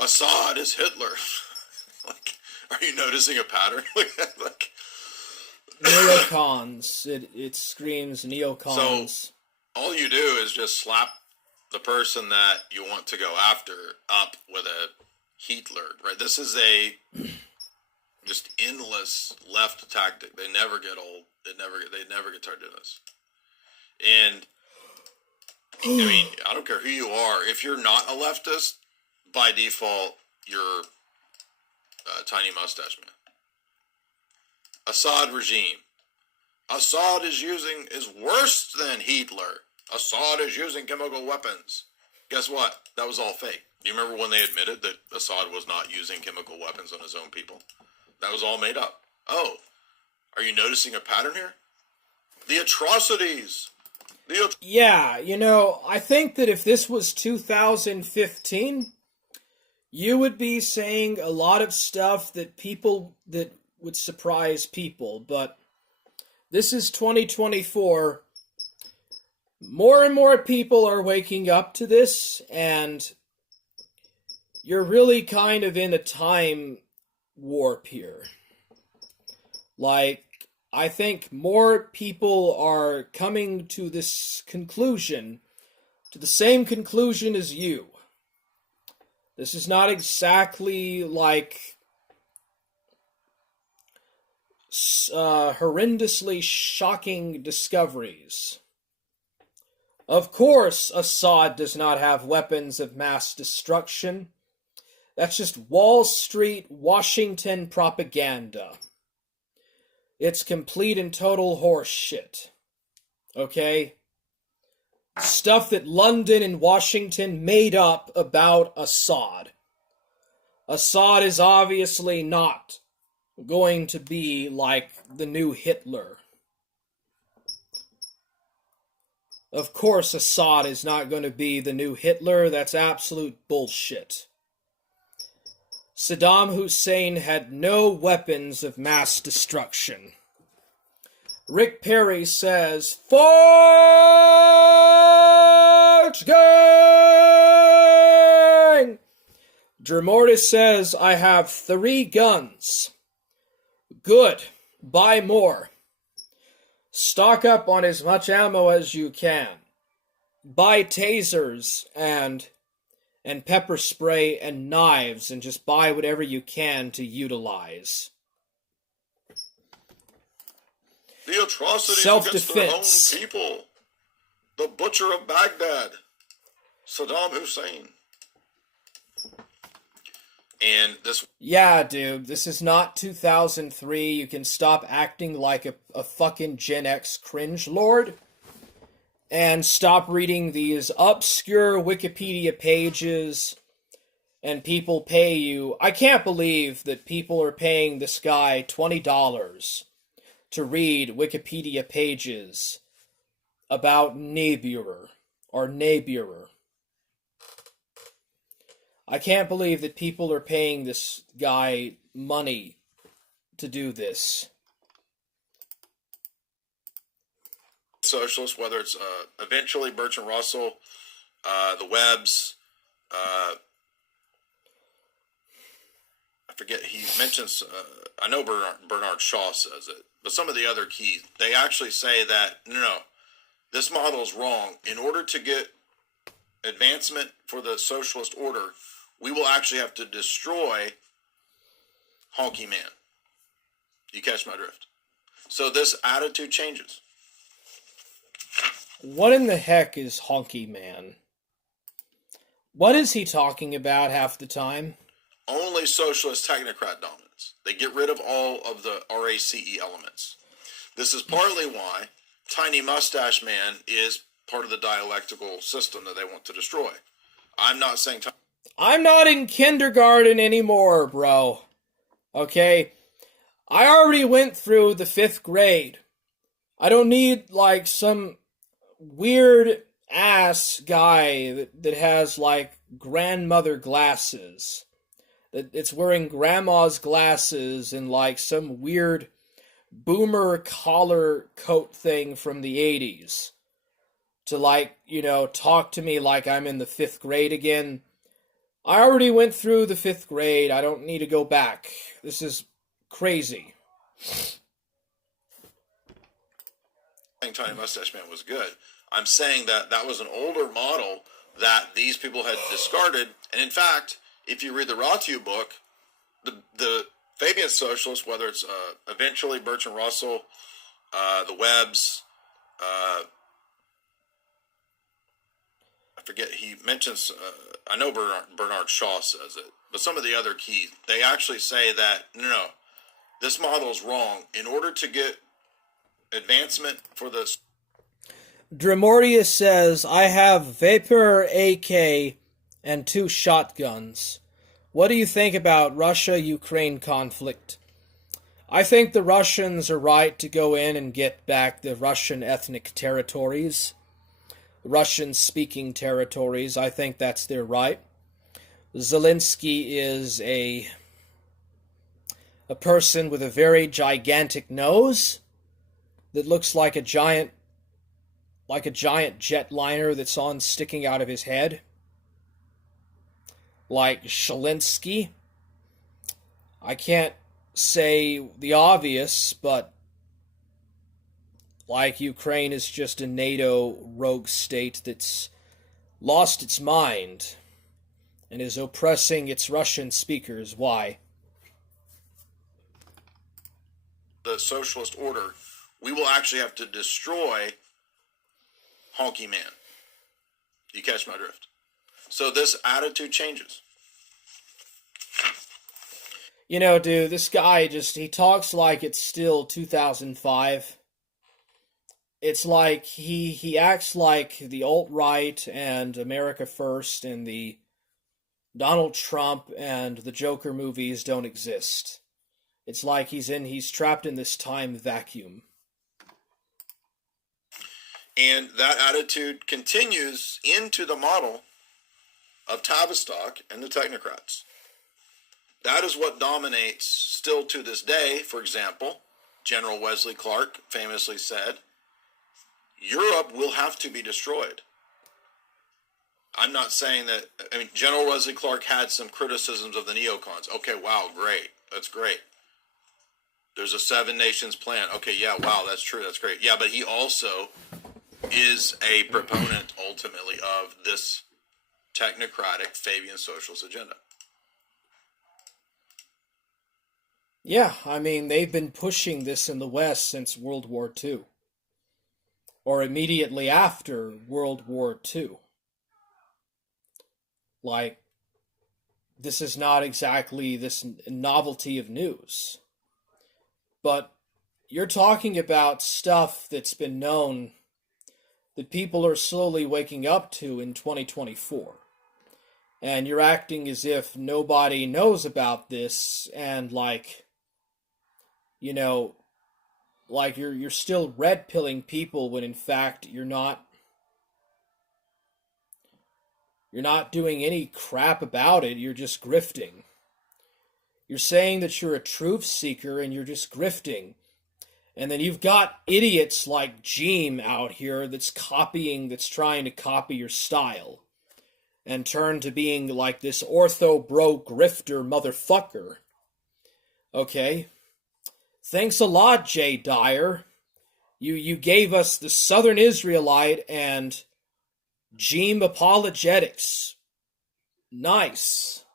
Assad is Hitler. Like, are you noticing a pattern? Like, Neocons. It screams neocons. So all you do is just slap the person that you want to go after up with a Hitler, right? This is a just endless left tactic. They never get old. They never get tired of this. And I mean, I don't care who you are. If you're not a leftist, by default, you're a tiny mustache man. Assad regime. Assad is worse than Hitler. Assad is using chemical weapons. Guess what? That was all fake. Do you remember when they admitted that Assad was not using chemical weapons on his own people? That was all made up. Oh, are you noticing a pattern here? The atrocities. Yeah, I think that if this was 2015, you would be saying a lot of stuff that would surprise people, but this is 2024. More and more people are waking up to this, and you're really kind of in a time warp here. Like, I think more people are coming to this conclusion, to the same conclusion as you. This is not exactly like horrendously shocking discoveries. Of course, Assad does not have weapons of mass destruction. That's just Wall Street, Washington propaganda. It's complete and total horse shit. Okay? Stuff that London and Washington made up about Assad. Assad is obviously not going to be like the new Hitler. Of course, Assad is not going to be the new Hitler. That's absolute bullshit. Saddam Hussein had no weapons of mass destruction. Rick Perry says, "Forge gang!" Dremortis says, "I have 3 guns. Good. Buy more. Stock up on as much ammo as you can. Buy tasers and pepper spray and knives, and just buy whatever you can to utilize." The atrocities Self-defense. against their own people. The butcher of Baghdad. Saddam Hussein. And this... Yeah, dude, this is not 2003. You can stop acting like a fucking Gen X cringe lord. And stop reading these obscure Wikipedia pages. And people pay you. I can't believe that people are paying this guy $20 to read Wikipedia pages about Niebuhr. Or Niebuhr. I can't believe that people are paying this guy money to do this. Socialists, whether it's eventually Bertrand Russell, the Webbs, I forget, he mentions, I know Bernard Shaw says it, but some of the other keys, they actually say that, no, this model is wrong. In order to get advancement for the socialist order, we will actually have to destroy honky man. You catch my drift? So this attitude changes. What in the heck is honky man? What is he talking about half the time? Only socialist technocrat dominance. They get rid of all of the RACE elements. This is partly why Tiny Mustache Man is part of the dialectical system that they want to destroy. I'm not saying... I'm not in kindergarten anymore, bro. Okay? I already went through the 5th grade. I don't need, like, some weird ass guy that has, like, grandmother glasses. It's wearing grandma's glasses and, like, some weird boomer collar coat thing from the 80s. To, like, talk to me like I'm in the 5th grade again. I already went through the 5th grade. I don't need to go back. This is crazy. Tiny Mustache Man was good. I'm saying that that was an older model that these people had discarded. And in fact, if you read the Rothschild book, the Fabian Socialists, whether it's eventually Bertrand Russell, the Webbs, I forget, he mentions, I know Bernard Shaw says it, but some of the other keys, they actually say that, no, this model is wrong. In order to get advancement for this. Dremortius says, I have Vapor AK and 2 shotguns. What do you think about Russia-Ukraine conflict? I think the Russians are right to go in and get back the Russian ethnic territories. Russian-speaking territories. I think that's their right. Zelensky is a person with a very gigantic nose that looks like a giant jetliner that's sticking out of his head. Like Shalinsky. I can't say the obvious, but like Ukraine is just a NATO rogue state that's lost its mind and is oppressing its Russian speakers. Why? The socialist order, we will actually have to destroy Honky Man. You catch my drift? So this attitude changes. You know, dude, this guy he talks like it's still 2005. It's like he acts like the alt-right and America First and the Donald Trump and the Joker movies don't exist. It's like he's trapped in this time vacuum. And that attitude continues into the model of Tavistock and the technocrats. That is what dominates still to this day. For example, General Wesley Clark famously said, Europe will have to be destroyed. I'm not saying that, General Wesley Clark had some criticisms of the neocons. Okay, wow, great. That's great. There's a 7 nations plan. Okay, yeah, wow, that's true. That's great. Yeah, but he also is a proponent, ultimately, of this technocratic Fabian socialist agenda. Yeah, they've been pushing this in the West since World War II. Or immediately after World War II. Like, this is not exactly this novelty of news. But you're talking about stuff that's been known that people are slowly waking up to in 2024. And you're acting as if nobody knows about this and you're still red pilling people when in fact you're not doing any crap about it, you're just grifting. You're saying that you're a truth seeker and you're just grifting. And then you've got idiots like Jeem out here that's trying to copy your style. And turn to being like this ortho bro grifter motherfucker. Okay? Thanks a lot, Jay Dyer. You gave us the Southern Israelite and Jeem apologetics. Nice.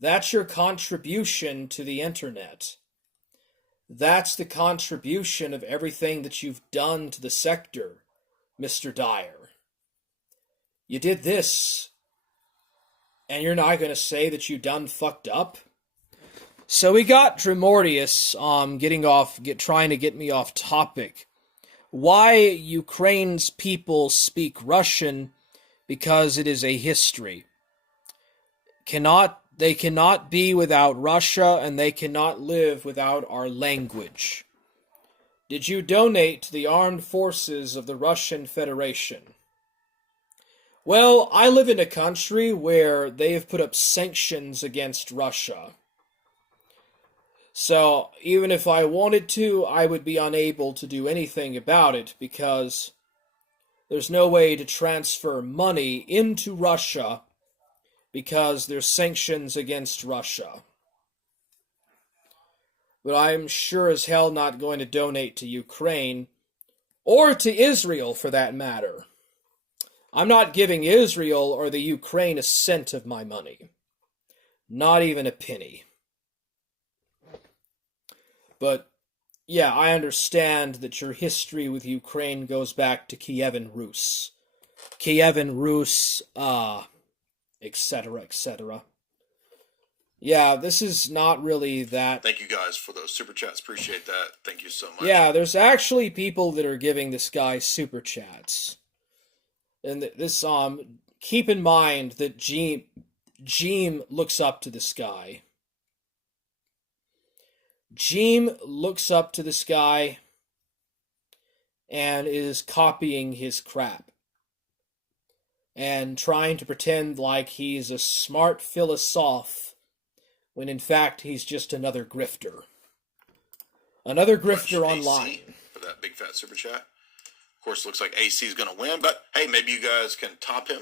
That's your contribution to the internet. That's the contribution of everything that you've done to the sector, Mr. Dyer. You did this, and you're not going to say that you done fucked up? So we got Dremortius trying to get me off topic. Why Ukraine's people speak Russian? Because it is a history. They cannot be without Russia, and they cannot live without our language. Did you donate to the armed forces of the Russian Federation? Well, I live in a country where they have put up sanctions against Russia. So, even if I wanted to, I would be unable to do anything about it because there's no way to transfer money into Russia because there's sanctions against Russia. But I'm sure as hell not going to donate to Ukraine or to Israel for that matter. I'm not giving Israel or the Ukraine a cent of my money. Not even a penny. But, yeah, I understand that your history with Ukraine goes back to Kievan Rus. Kievan Rus, etc., etc. Yeah, this is not really that. Thank you guys for those super chats. Appreciate that. Thank you so much. Yeah, there's actually people that are giving this guy super chats. And this, keep in mind that Jeem looks up to this guy. Jeem looks up to this guy and is copying his crap. And trying to pretend like he's a smart philosopher when in fact he's just another grifter. Another grifter online. AC for that big fat super chat. Of course, it looks like AC is going to win, but hey, maybe you guys can top him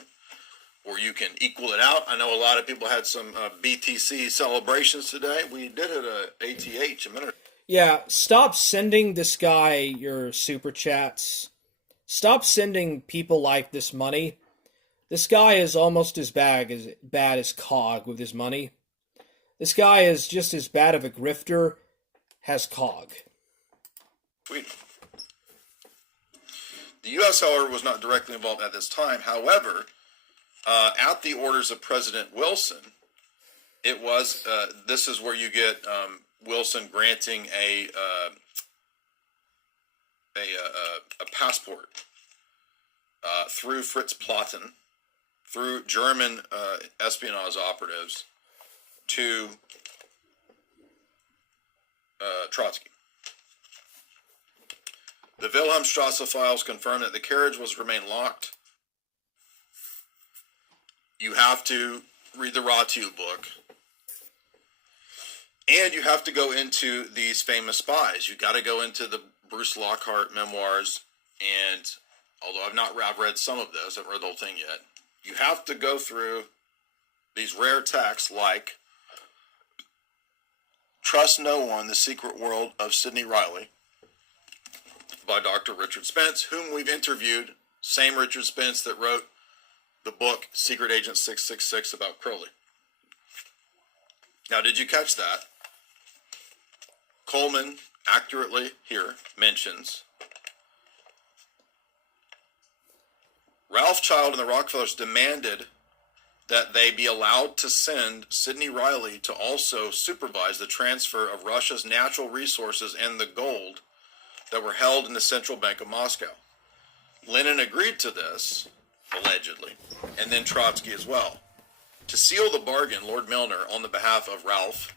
or you can equal it out. I know a lot of people had some BTC celebrations today. We did it at ATH a minute. Yeah, stop sending this guy your super chats. Stop sending people like this money. This guy is almost as bad as Cog with his money. This guy is just as bad of a grifter as Cog. Sweet. The U.S., however, was not directly involved at this time. However, at the orders of President Wilson, it was, this is where you get Wilson granting a passport through Fritz Platen, through German espionage operatives, to Trotsky. The Wilhelmstrasse files confirm that the carriage was remain locked. You have to read the Ratu book. And you have to go into these famous spies. You got to go into the Bruce Lockhart memoirs. And although I've read some of those, I haven't read the whole thing yet. You have to go through these rare texts like Trust No One, The Secret World of Sidney Riley by Dr. Richard Spence, whom we've interviewed. Same Richard Spence that wrote the book Secret Agent 666 about Crowley. Now, did you catch that? Coleman accurately here mentions Ralph Child and the Rockefellers demanded that they be allowed to send Sidney Riley to also supervise the transfer of Russia's natural resources and the gold that were held in the Central Bank of Moscow. Lenin agreed to this, allegedly, and then Trotsky as well. To seal the bargain, Lord Milner, on the behalf of Ralph,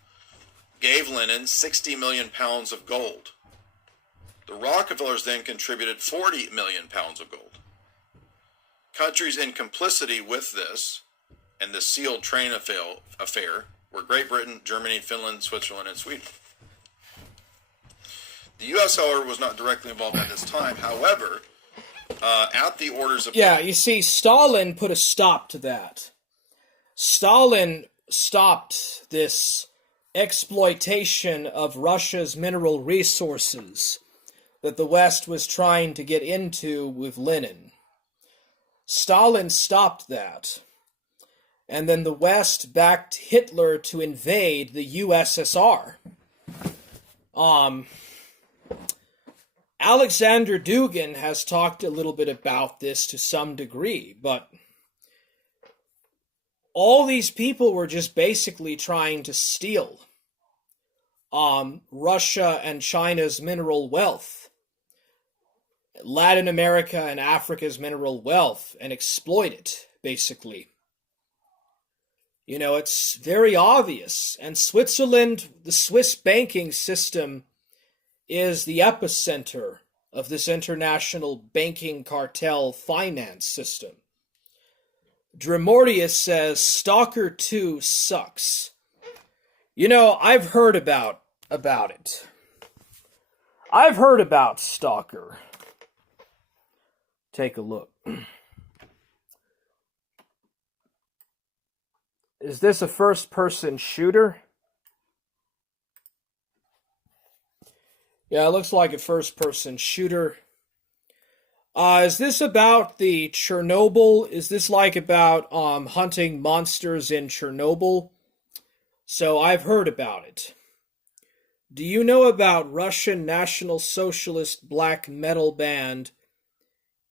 gave Lenin 60 million pounds of gold. The Rockefellers then contributed 40 million pounds of gold. Countries in complicity with this and the sealed train affair were Great Britain, Germany, Finland, Switzerland, and Sweden. The U.S., however, was not directly involved at this time. However, at the orders of... Yeah, you see, Stalin put a stop to that. Stalin stopped this exploitation of Russia's mineral resources that the West was trying to get into with Lenin. Stalin stopped that. And then the West backed Hitler to invade the USSR. Alexander Dugin has talked a little bit about this to some degree, but all these people were just basically trying to steal Russia and China's mineral wealth, Latin America and Africa's mineral wealth, and exploit it, basically. You know, it's very obvious. And Switzerland, the Swiss banking system, is the epicenter of this international banking cartel finance system. Dramortius says, Stalker 2 sucks. You know, I've heard about it. I've heard about Stalker. Take a look. Is this a first-person shooter? Yeah, it looks like a first-person shooter. Is this about the Chernobyl? Is this like about hunting monsters in Chernobyl? So I've heard about it. Do you know about Russian National Socialist black metal band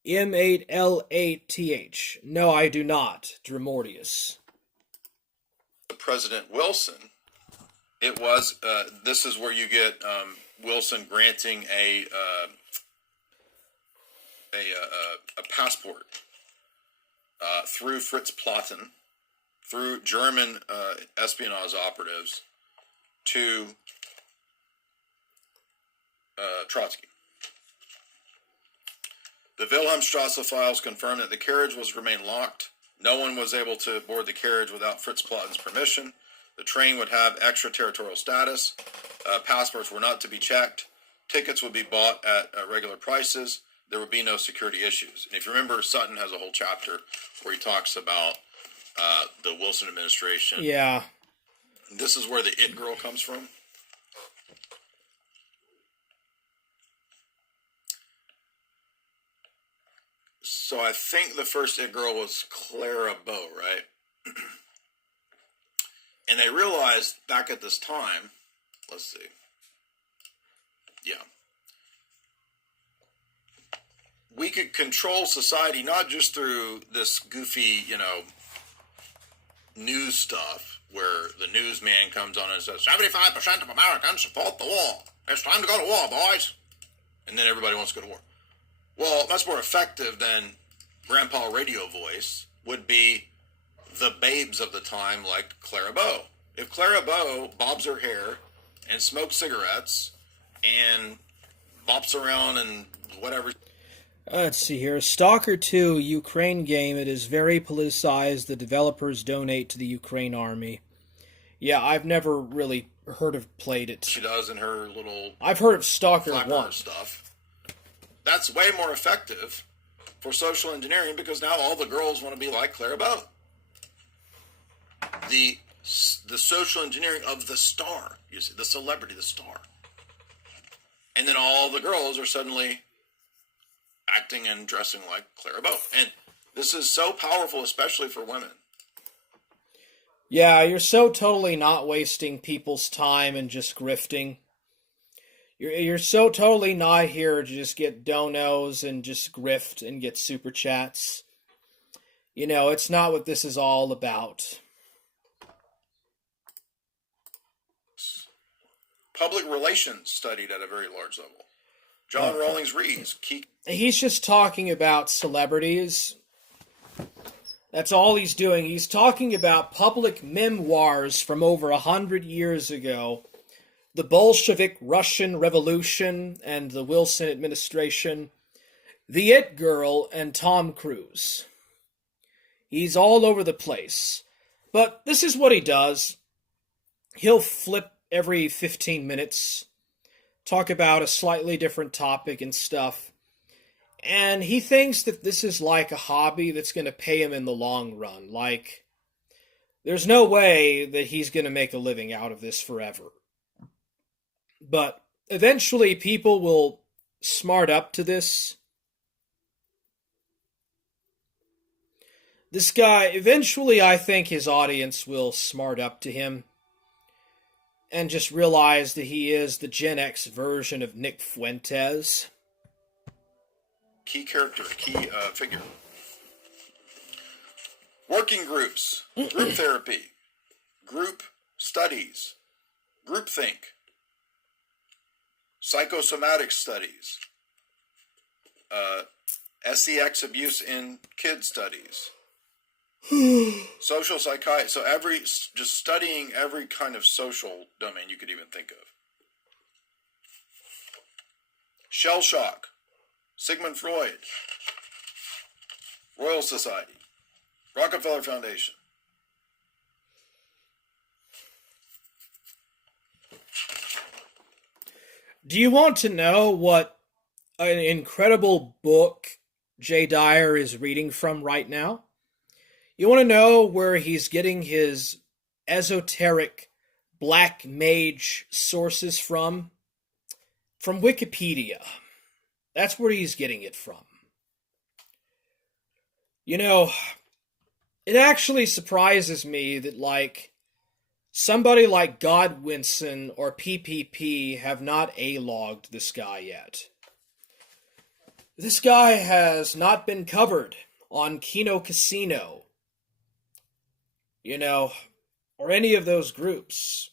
M8L8TH? No, I do not, Dramortius. President Wilson, it was, this is where you get Wilson granting a passport through Fritz Platen, through German espionage operatives, to Trotsky. The Wilhelmstrasse files confirm that the carriage was to remain locked. No one was able to board the carriage without Fritz Platen's permission. The train would have extraterritorial status. Passports were not to be checked. Tickets would be bought at regular prices. There would be no security issues. And if you remember, Sutton has a whole chapter where he talks about the Wilson administration. Yeah. This is where the It Girl comes from. So I think the first It Girl was Clara Bow, right? And they realized back at this time, let's see. Yeah. We could control society not just through this goofy, news stuff where the newsman comes on and says, 75% of Americans support the war. It's time to go to war, boys. And then everybody wants to go to war. Well, much more effective than Grandpa Radio Voice would be the babes of the time like Clara Bow. If Clara Bow bobs her hair and smokes cigarettes and bops around and whatever. Let's see here. Stalker 2 Ukraine game. It is very politicized. The developers donate to the Ukraine army. Yeah, I've never really played it. She does in her little... I've heard of Stalker 1. Stuff. That's way more effective for social engineering because now all the girls want to be like Clara Bow. The social engineering of the star, you see, the celebrity, the star. And then all the girls are suddenly acting and dressing like Clara Bow. And this is so powerful, especially for women. Yeah, you're so totally not wasting people's time and just grifting. You're so totally not here to just get donos and just grift and get super chats. It's not what this is all about. Public relations studied at a very large level. John Rawlings Reed's key. He's just talking about celebrities. That's all he's doing. He's talking about public memoirs from over 100 years ago. The Bolshevik Russian Revolution and the Wilson administration. The It Girl and Tom Cruise. He's all over the place. But this is what he does. He'll flip every 15 minutes, talk about a slightly different topic and stuff. And he thinks that this is like a hobby that's going to pay him in the long run. Like, there's no way that he's going to make a living out of this forever. But eventually people will smart up to this. This guy, eventually I think his audience will smart up to him and just realize that he is the Gen X version of Nick Fuentes. Key character, key figure. Working groups, group therapy, group studies, groupthink, psychosomatic studies, sex abuse in kid studies, social psychiatry. So just studying every kind of social domain you could even think of. Shell shock, Sigmund Freud, Royal Society, Rockefeller Foundation. Do you want to know what an incredible book Jay Dyer is reading from right now? You want to know where he's getting his esoteric black mage sources from? From Wikipedia. That's where he's getting it from. You know, it actually surprises me that, like, somebody like Godwinson or PPP have not A-logged this guy yet. This guy has not been covered on Kino Casino, you know, or any of those groups.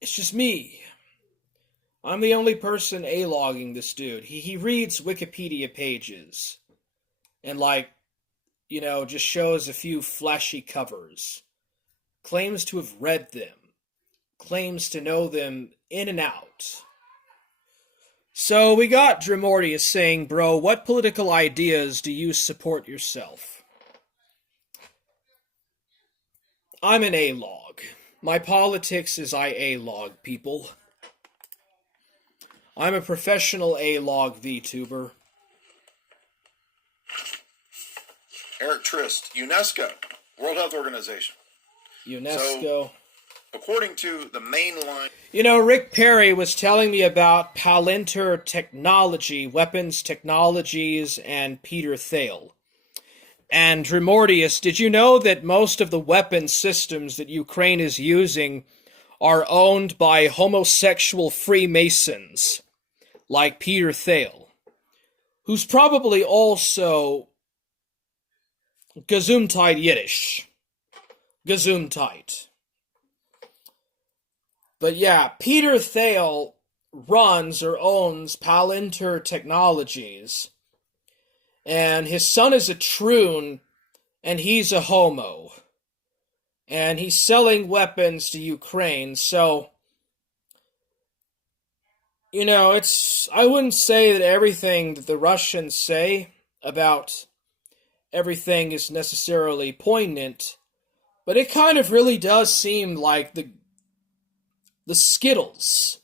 It's just me. I'm the only person A-logging this dude. He reads Wikipedia pages and, like, just shows a few flashy covers. Claims to have read them. Claims to know them in and out. So we got Drimordius saying, bro, what political ideas do you support yourself? I'm an A-log. My politics is I A-log, people. I'm a professional A-log VTuber. Eric Trist, UNESCO, World Health Organization. UNESCO. So, according to the mainline... Rick Perry was telling me about Palantir Technology, Weapons Technologies, and Peter Thiel. And Drimordius, did you know that most of the weapon systems that Ukraine is using are owned by homosexual Freemasons, like Peter Thiel, who's probably also Gesundheit Yiddish. Gesundheit. But yeah, Peter Thiel runs or owns Palantir Technologies, and his son is a troon, and he's a homo. And he's selling weapons to Ukraine, so... I wouldn't say that everything that the Russians say about everything is necessarily poignant, but it kind of really does seem like the Skittles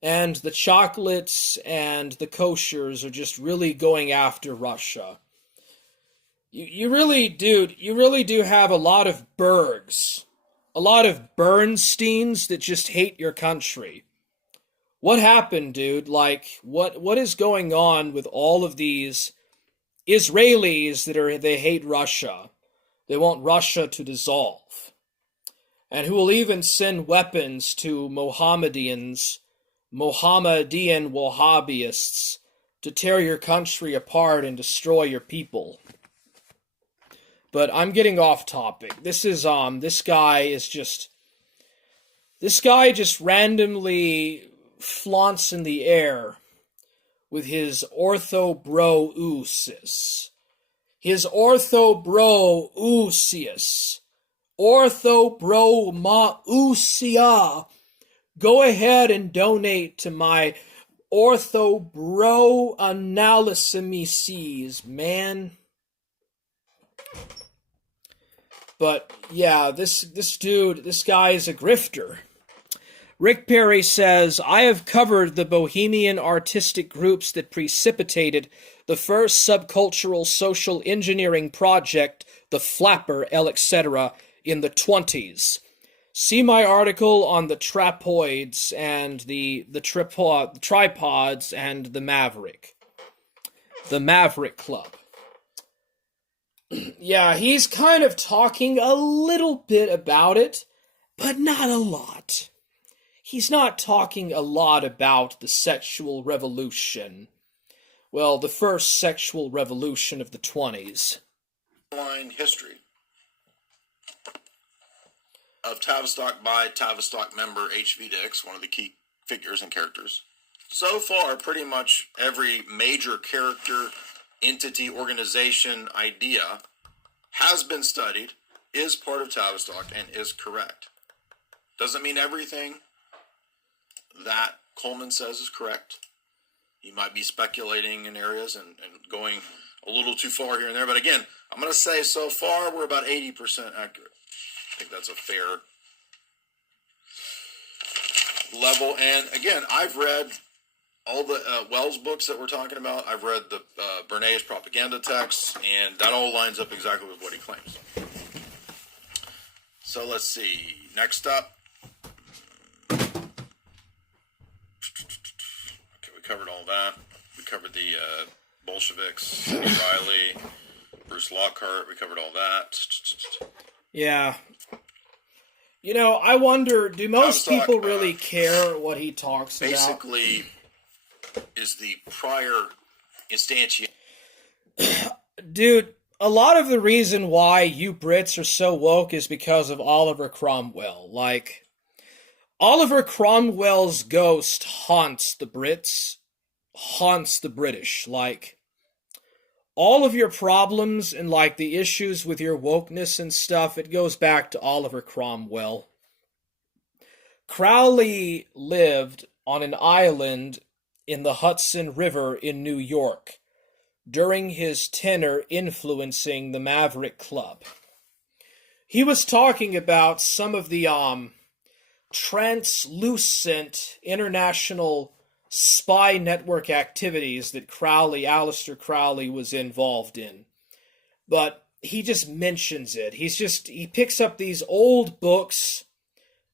and the chocolates and the koshers are just really going after Russia. You really do have a lot of Bergs, a lot of Bernsteins that just hate your country. What happened, dude? Like, what is going on with all of these Israelis they hate Russia? They want Russia to dissolve. And who will even send weapons to Mohammedan Wahhabists to tear your country apart and destroy your people. But I'm getting off topic. This guy just randomly flaunts in the air with his orthobro-oosis. His orthobro-oosis. Orthobro-ma-oosia. Go ahead and donate to my orthobro-analysis, man. But yeah, this guy is a grifter. Rick Perry says, I have covered the bohemian artistic groups that precipitated the first subcultural social engineering project, the Flapper, etc., in the 20s. See my article on the trapoids and the tripods and the Maverick. The Maverick Club. Yeah, he's kind of talking a little bit about it, but not a lot. He's not talking a lot about the sexual revolution. Well, the first sexual revolution of the 20s. History of Tavistock by Tavistock member H.V. Dix, one of the key figures and characters. So far, pretty much every major character, entity, organization, idea has been studied, is part of Tavistock, and is correct. Doesn't mean everything that Coleman says is correct. You might be speculating in areas and going a little too far here and there. But again, I'm going to say so far we're about 80% accurate. I think that's a fair level. And again, I've read all the Wells books that we're talking about. I've read the Bernays propaganda texts, and that all lines up exactly with what he claims. So let's see. Next up. Okay, we covered all that. We covered the Bolsheviks, Riley, Bruce Lockhart, we covered all that. Yeah. You know, I wonder, do most Tavistock, people really care what he talks about? basically is the prior instantiation. Dude, a lot of the reason why you Brits are so woke is because of Oliver Cromwell. Like, Oliver Cromwell's ghost haunts the Brits, haunts the British. Like, all of your problems and, like, the issues with your wokeness and stuff, it goes back to Oliver Cromwell. Crowley lived on an island in the Hudson River in New York during his tenure influencing the Maverick Club. He was talking about some of the translucent international spy network activities that Aleister Crowley was involved in. But he just mentions it. He picks up these old books,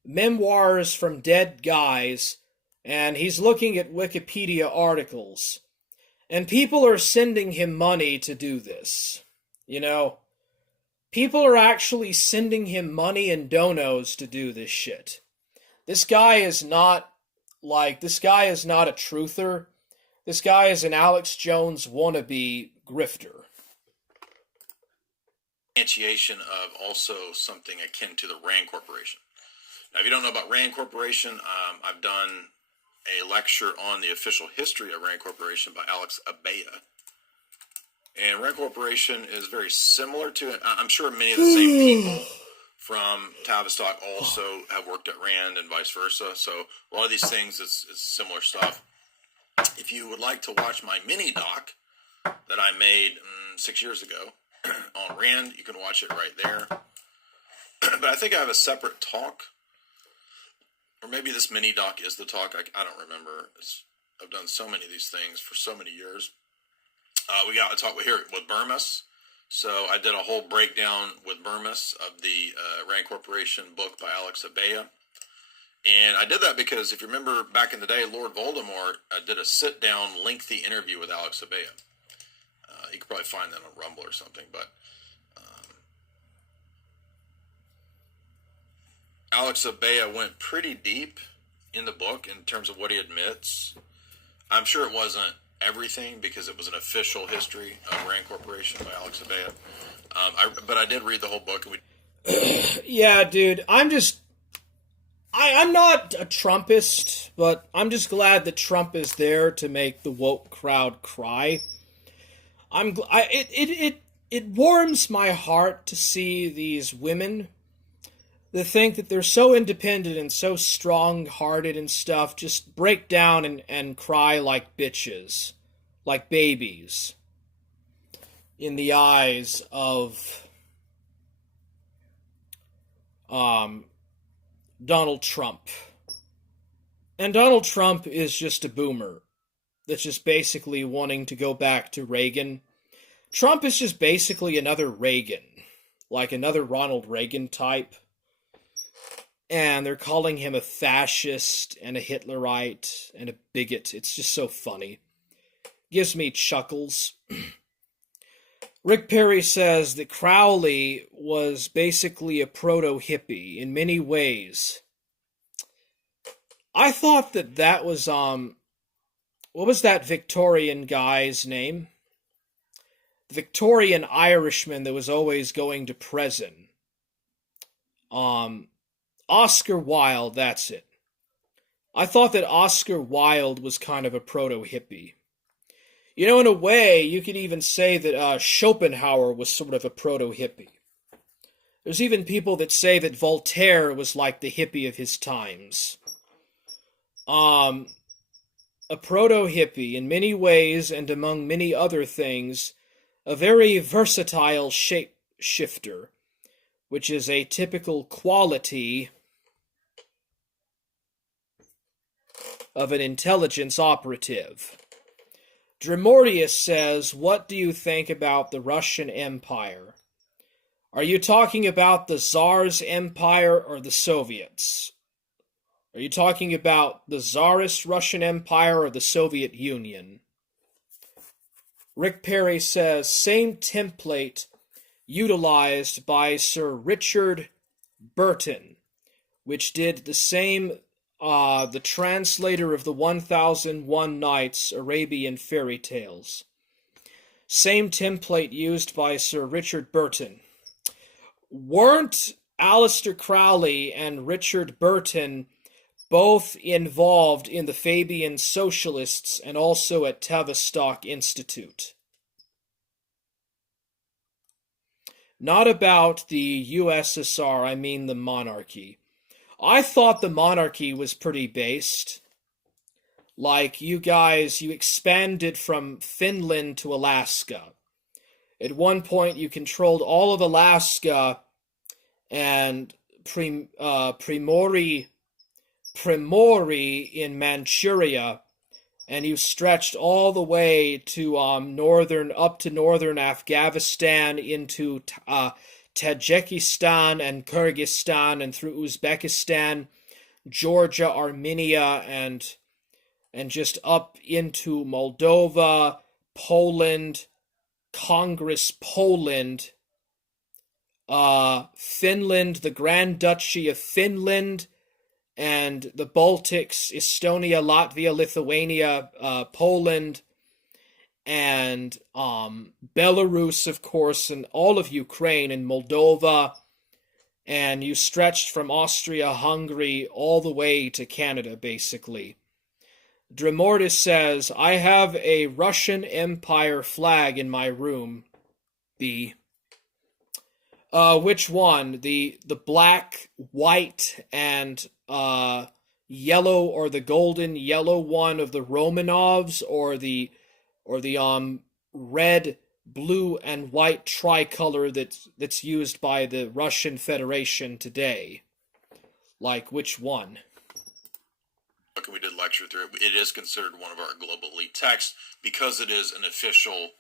memoirs from dead guys, and he's looking at Wikipedia articles. And people are sending him money to do this. You know, people are actually sending him money and donos to do this shit. This guy is not a truther. This guy is an Alex Jones wannabe grifter. Instantiation of also something akin to the Rand Corporation. Now, if you don't know about Rand Corporation, I've done a lecture on the official history of Rand Corporation by Alex Abaya. And Rand Corporation is very similar to it. I'm sure many of the same people from Tavistock also have worked at Rand and vice versa. So a lot of these things is similar stuff. If you would like to watch my mini doc that I made 6 years ago on Rand, you can watch it right there. But I think I have a separate talk. Or maybe this mini doc is the talk. I don't remember. I've done so many of these things for so many years. We got to talk here with Burmese. So I did a whole breakdown with Burmese of the Rand Corporation book by Alex Abaya. And I did that because if you remember back in the day, Lord Voldemort did a sit-down, lengthy interview with Alex Abaya. You could probably find that on Rumble or something. But Alex Abaya went pretty deep in the book in terms of what he admits. I'm sure it wasn't everything because it was an official history of Rand Corporation by Alex Abaya. But I did read the whole book. Yeah, dude. I'm not a Trumpist, but I'm just glad that Trump is there to make the woke crowd cry. It warms my heart to see these women that think that they're so independent and so strong-hearted and stuff just break down and cry like bitches, like babies, in the eyes of Donald Trump. And Donald Trump is just a boomer that's just basically wanting to go back to Reagan. Trump is just basically another Reagan, like another Ronald Reagan type. And they're calling him a fascist and a Hitlerite and a bigot. It's just so funny. Gives me chuckles. Rick Perry says that Crowley was basically a proto-hippie in many ways. I thought that was, what was that Victorian guy's name? The Victorian Irishman that was always going to prison. Oscar Wilde, that's it. I thought that Oscar Wilde was kind of a proto-hippie. You know, in a way, you could even say that Schopenhauer was sort of a proto-hippie. There's even people that say that Voltaire was like the hippie of his times. A proto-hippie, in many ways, and among many other things, a very versatile shapeshifter, which is a typical quality of an intelligence operative. Dremortius says, what do you think about the Russian Empire? Are you talking about the Tsar's Empire or the Soviets? Are you talking about the Tsarist Russian Empire or the Soviet Union? Rick Perry says, same template utilized by Sir Richard Burton, which did the same, the translator of the 1001 Nights Arabian fairy tales. Same template used by Sir Richard Burton. Weren't Aleister Crowley and Richard Burton both involved in the Fabian Socialists and also at Tavistock Institute? Not about the USSR, I mean the monarchy. I thought the monarchy was pretty based. Like, you guys, you expanded from Finland to Alaska. At one point, you controlled all of Alaska and Primori in Manchuria, and you stretched all the way to northern Afghanistan into Tajikistan and Kyrgyzstan and through Uzbekistan, Georgia, Armenia, and just up into Moldova, Poland, Congress Poland, Finland, the Grand Duchy of Finland, and the Baltics, Estonia, Latvia, Lithuania, Poland, and Belarus, of course, and all of Ukraine and Moldova, and you stretched from Austria, Hungary, all the way to Canada, basically. Dremordis says, I have a Russian Empire flag in my room. Which one? The black, white, and yellow, or the golden yellow one of the Romanovs, or the red, blue, and white tricolor that's used by the Russian Federation today? Like, which one? Okay, we did lecture through it. It is considered one of our global elite texts because it is an official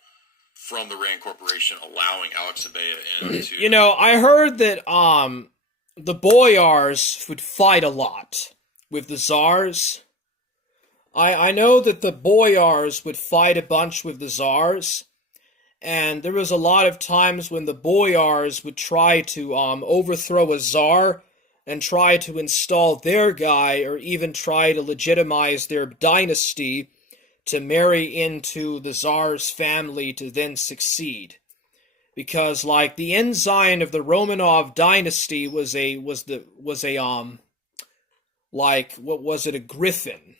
from the Rand Corporation allowing Alex Abea into... You know, I heard that the boyars would fight a lot with the czars. I know that the boyars would fight a bunch with the czars, and there was a lot of times when the boyars would try to overthrow a czar and try to install their guy, or even try to legitimize their dynasty to marry into the czar's family to then succeed. Because, like, the ensign of the Romanov dynasty was a griffin.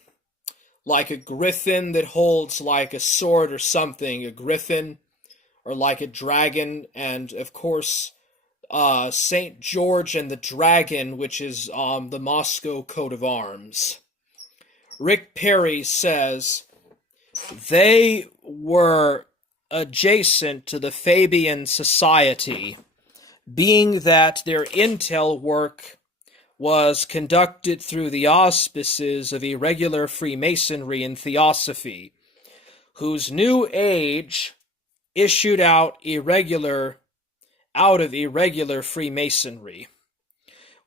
Like a griffin that holds, like, a sword or something, a griffin, or like a dragon, and, of course, St. George and the Dragon, which is the Moscow coat of arms. Rick Perry says they were adjacent to the Fabian Society, being that their intel work was conducted through the auspices of irregular Freemasonry and Theosophy, whose New Age issued out of irregular Freemasonry.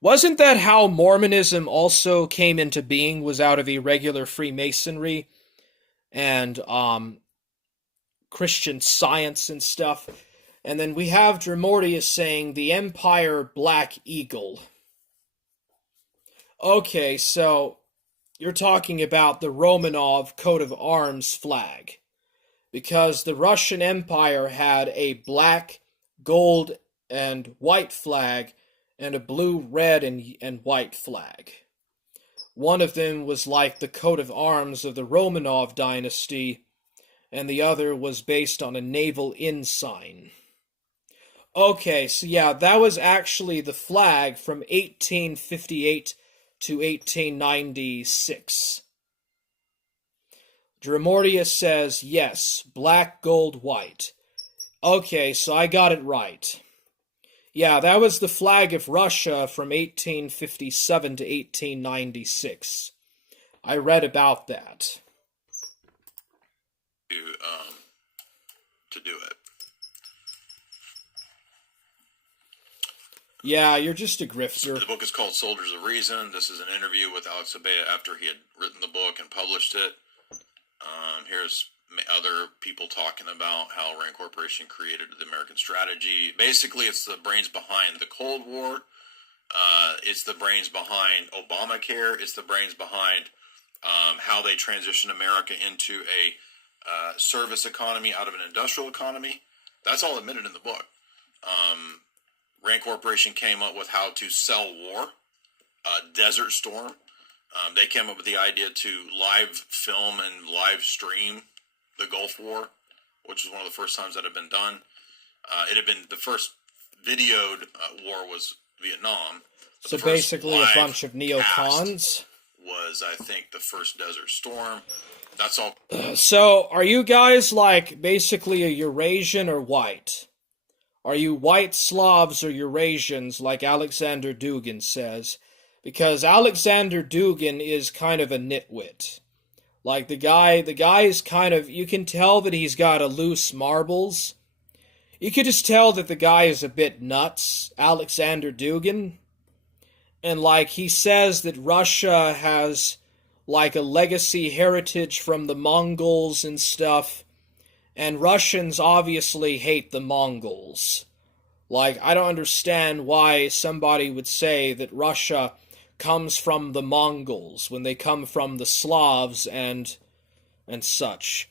Wasn't that how Mormonism also came into being, was out of irregular Freemasonry and Christian Science and stuff? And then we have Dremortius saying the Empire Black Eagle. Okay, so you're talking about the Romanov coat of arms flag, because the Russian Empire had a black, gold, and white flag, and a blue, red, and white flag. One of them was like the coat of arms of the Romanov dynasty, and the other was based on a naval ensign. Okay, so yeah, that was actually the flag from 1858 to 1896. Dremortius says, yes, black, gold, white. Okay, so I got it right. Yeah, that was the flag of Russia from 1857 to 1896. I read about that. To do it. Yeah, you're just a grifter. The book is called Soldiers of Reason. This is an interview with Alex Abea after he had written the book and published it. Here's other people talking about how Rand Corporation created the American strategy. Basically, it's the brains behind the Cold War. It's the brains behind Obamacare. It's the brains behind how they transitioned America into a service economy out of an industrial economy. That's all admitted in the book. Rand Corporation came up with how to sell war, Desert Storm. They came up with the idea to live film and live stream the Gulf War, which was one of the first times that had been done. It had been the first videoed war was Vietnam. So basically a bunch of neocons. Was, I think, the first Desert Storm. That's all. So are you guys like basically a Eurasian or white? Are you white Slavs or Eurasians like Alexander Dugin says? Because Alexander Dugin is kind of a nitwit. Like the guy is kind of, you can tell that he's got a loose marbles. You could just tell that the guy is a bit nuts, Alexander Dugin. And like he says that Russia has like a legacy heritage from the Mongols and stuff. And Russians obviously hate the Mongols. Like, I don't understand why somebody would say that Russia comes from the Mongols when they come from the Slavs and such.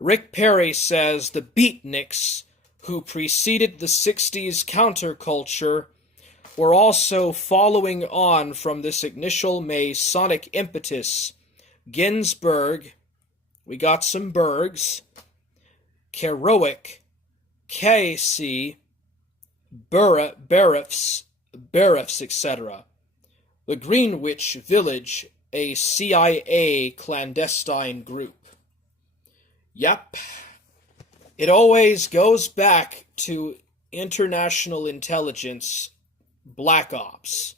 Rick Perry says the beatniks who preceded the 60s counterculture were also following on from this initial Masonic impetus. Ginsburg, we got some Bergs, Kerouac, Casey, Barreffs, etc. The Greenwich Village, a CIA clandestine group. Yep. It always goes back to international intelligence, Black Ops.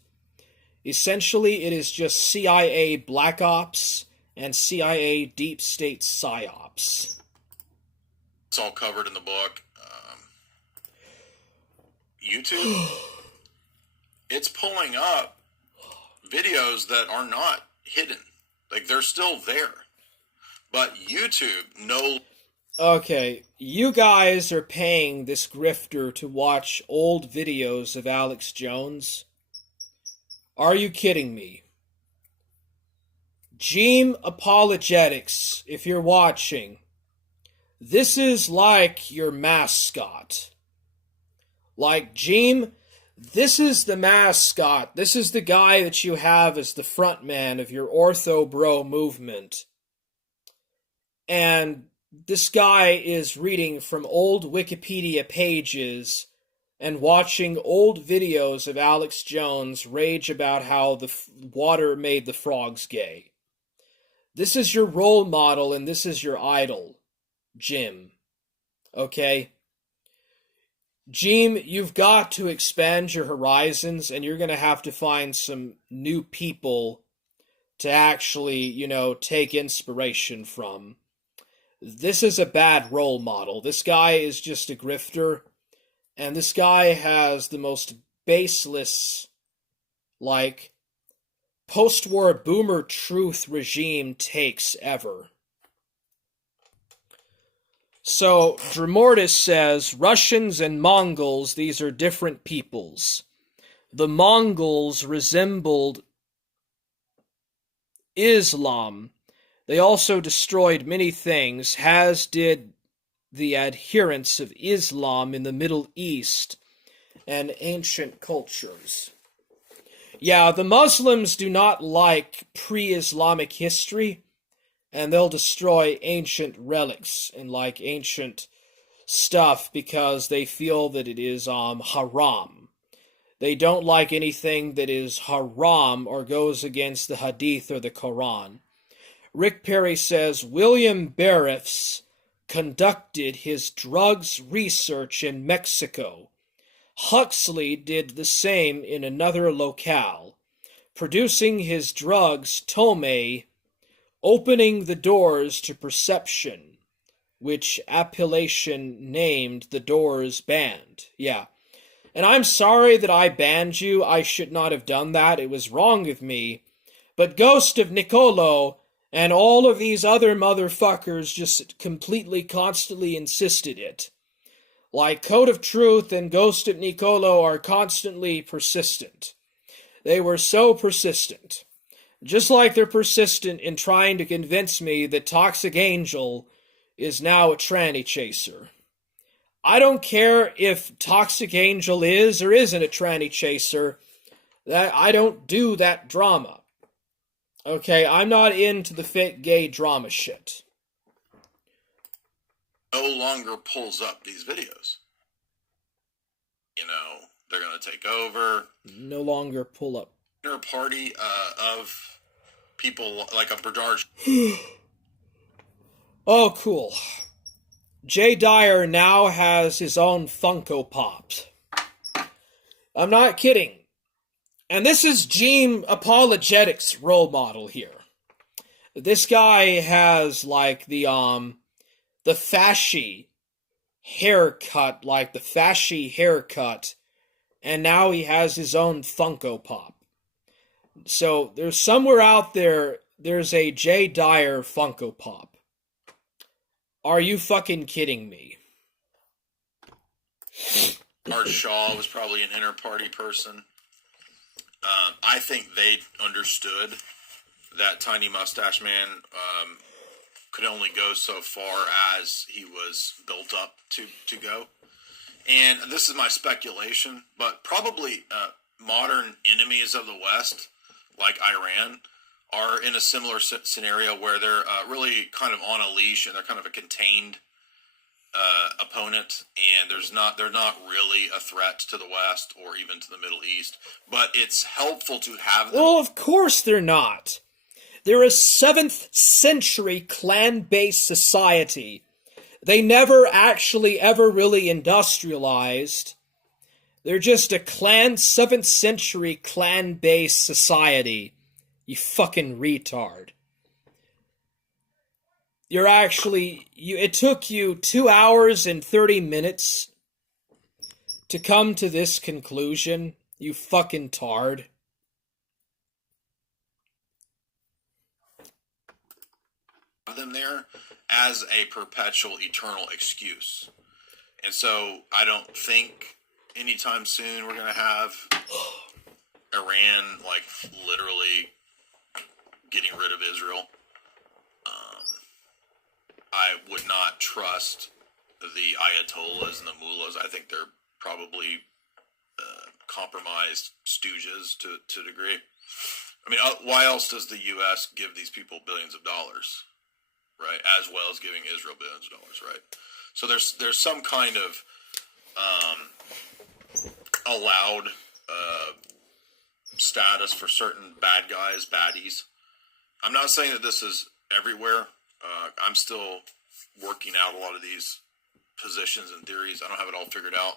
Essentially, it is just CIA Black Ops and CIA Deep State PSYOPs. It's all covered in the book. YouTube, it's pulling up videos that are not hidden. Like, they're still there. But YouTube, no. Okay, you guys are paying this grifter to watch old videos of Alex Jones? Are you kidding me? Gene Apologetics, if you're watching, this is like your mascot. Like, Gene, this is the mascot. This is the guy that you have as the front man of your Ortho Bro movement. And this guy is reading from old Wikipedia pages and watching old videos of Alex Jones rage about how the water made the frogs gay. This is your role model and this is your idol, Jim. Okay? Jim, you've got to expand your horizons and you're going to have to find some new people to actually, take inspiration from. This is a bad role model. This guy is just a grifter. And this guy has the most baseless, post-war boomer truth regime takes ever. So, Dremortis says, Russians and Mongols, these are different peoples. The Mongols resembled Islam. They also destroyed many things, as did the adherents of Islam in the Middle East and ancient cultures. Yeah, the Muslims do not like pre-Islamic history, and they'll destroy ancient relics and ancient stuff because they feel that it is haram. They don't like anything that is haram or goes against the Hadith or the Quran. Rick Perry says William Barreffs conducted his drugs research in Mexico. Huxley did the same in another locale, producing his drugs Tome, opening the doors to perception, which appellation named the doors banned. Yeah. And I'm sorry that I banned you. I should not have done that. It was wrong of me. But Ghost of Nicolo, And all of these other motherfuckers just completely, constantly insisted it. Like Code of Truth and Ghost of Nicolo are constantly persistent. They were so persistent. Just like they're persistent in trying to convince me that Toxic Angel is now a tranny chaser. I don't care if Toxic Angel is or isn't a tranny chaser. That I don't do that drama. Okay, I'm not into the fake gay drama shit. No longer pulls up these videos. You know, they're going to take over. No longer pull up. Dinner party of people like a Bernard. Oh, cool. Jay Dyer now has his own Funko Pops. I'm not kidding. And this is Gene Apologetics role model here. This guy has like the fashy haircut, like the fashy haircut, and now he has his own Funko Pop. So there's somewhere out there, there's a Jay Dyer Funko Pop. Are you fucking kidding me? Art Shaw was probably an inner party person. I think they understood that Tiny Mustache Man could only go so far as he was built up to go. And this is my speculation, but probably modern enemies of the West, like Iran, are in a similar scenario where they're really kind of on a leash and they're kind of a contained opponent, and they're not really a threat to the West or even to the Middle East. But it's helpful to have them. Well, of course they're not. They're a 7th century clan-based society. They never actually ever really industrialized. They're just a 7th century clan-based society. You fucking retard. You're actually... It took you 2 hours and 30 minutes to come to this conclusion, you fucking tard. Them there as a perpetual, eternal excuse. And so I don't think anytime soon we're going to have Iran, like, literally getting rid of Israel. I would not trust the Ayatollahs and the mullahs. I think they're probably compromised stooges to a degree. I mean, why else does the U.S. give these people billions of dollars, right? As well as giving Israel billions of dollars, right? So there's some kind of allowed status for certain bad guys, baddies. I'm not saying that this is everywhere. I'm still working out a lot of these positions and theories. I don't have it all figured out.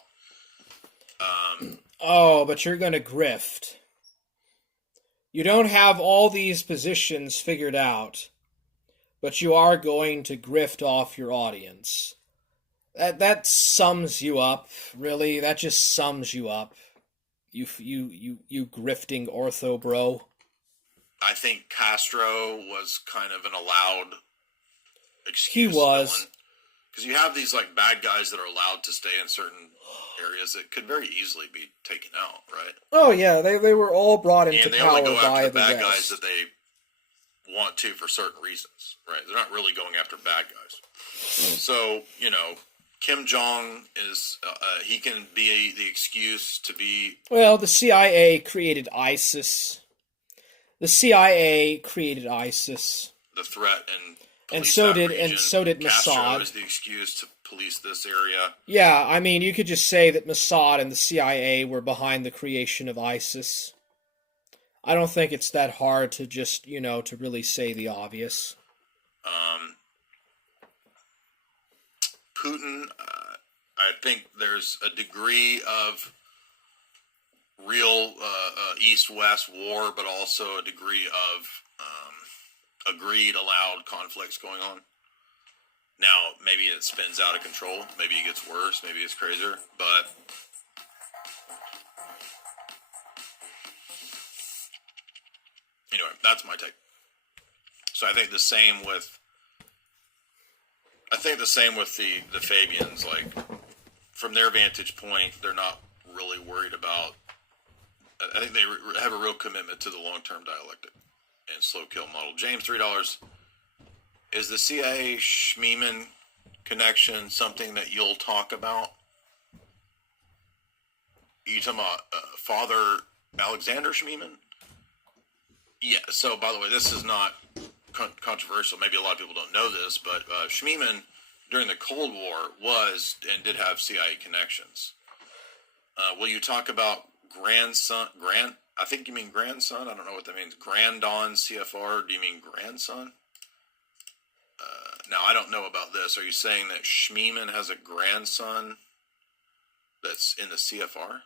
Oh, but you're gonna grift. You don't have all these positions figured out, but you are going to grift off your audience. That sums you up, really. That just sums you up. You grifting ortho bro. I think Castro was kind of an allowed excuse. He was. Because you have these like bad guys that are allowed to stay in certain areas that could very easily be taken out, right? Oh yeah, they were all brought into and they power only go by after the bad West. guys that they want to for certain reasons, right? They're not really going after bad guys. So, you know, Kim Jong is, he can be the excuse to be... Well, the CIA created ISIS. The CIA created ISIS. The threat and so did Castro Mossad. is the excuse to police this area. Yeah, I mean, you could just say that Mossad and the CIA were behind the creation of ISIS. I don't think it's that hard to just, to really say the obvious. Putin, I think there's a degree of real East-West war, but also a degree of agreed, allowed conflicts going on. Now, maybe it spins out of control. Maybe it gets worse. Maybe it's crazier. But anyway, that's my take. So I think the same with the Fabians. Like, from their vantage point, they're not really worried about. I think they have a real commitment to the long-term dialectic and slow kill model. James, $3. Is the CIA Schmeeman connection something that you'll talk about? Are you talking about Father Alexander Schmeeman? Yeah, so by the way, this is not controversial. Maybe a lot of people don't know this, but Schmeeman, during the Cold War, was and did have CIA connections. Will you talk about I think you mean grandson? I don't know what that means. Grandon CFR, do you mean grandson? Now, I don't know about this. Are you saying that Schmeeman has a grandson that's in the CFR?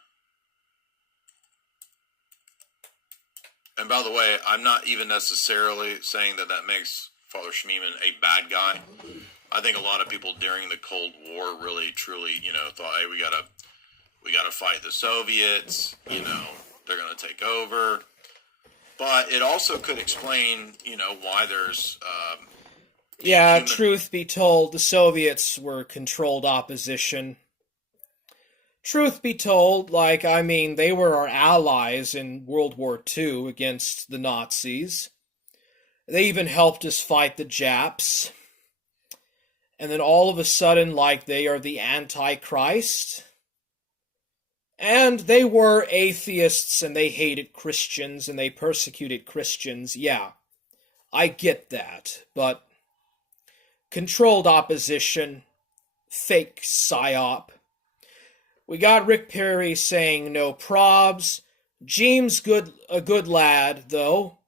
And by the way, I'm not even necessarily saying that makes Father Schmeeman a bad guy. I think a lot of people during the Cold War really, truly, thought, hey, we gotta fight the Soviets. They're gonna take over. But it also could explain, why there's. Truth be told, the Soviets were controlled opposition. Truth be told, they were our allies in World War II against the Nazis. They even helped us fight the Japs. And then all of a sudden, they are the Antichrist. And they were atheists, and they hated Christians, and they persecuted Christians. Yeah, I get that. But controlled opposition, fake psyop. We got Rick Perry saying no probs. James a good lad, though.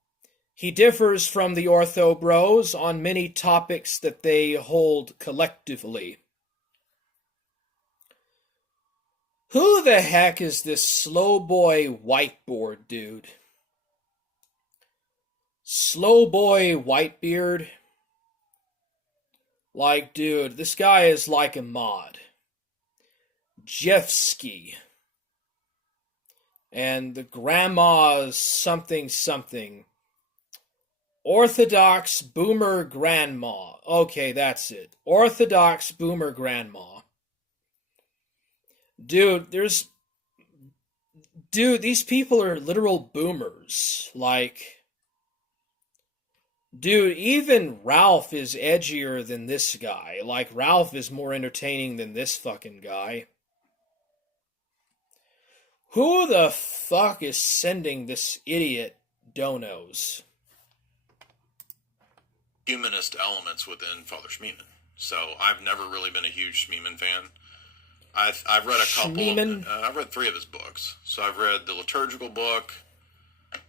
He differs from the Ortho Bros on many topics that they hold collectively. Who the heck is this slow boy whiteboard dude? Slow boy Whitebeard? Dude, this guy is like a mod. Jeffsky. And the grandma's something something. Orthodox boomer grandma. Okay, that's it. Orthodox boomer grandma. Dude, these people are literal boomers. Dude, even Ralph is edgier than this guy. Ralph is more entertaining than this fucking guy. Who the fuck is sending this idiot donos? Humanist elements within Father Schmeeman. So I've never really been a huge Schmeeman fan. I've read a couple. Schmeeman? I've read 3 of his books. So I've read the liturgical book.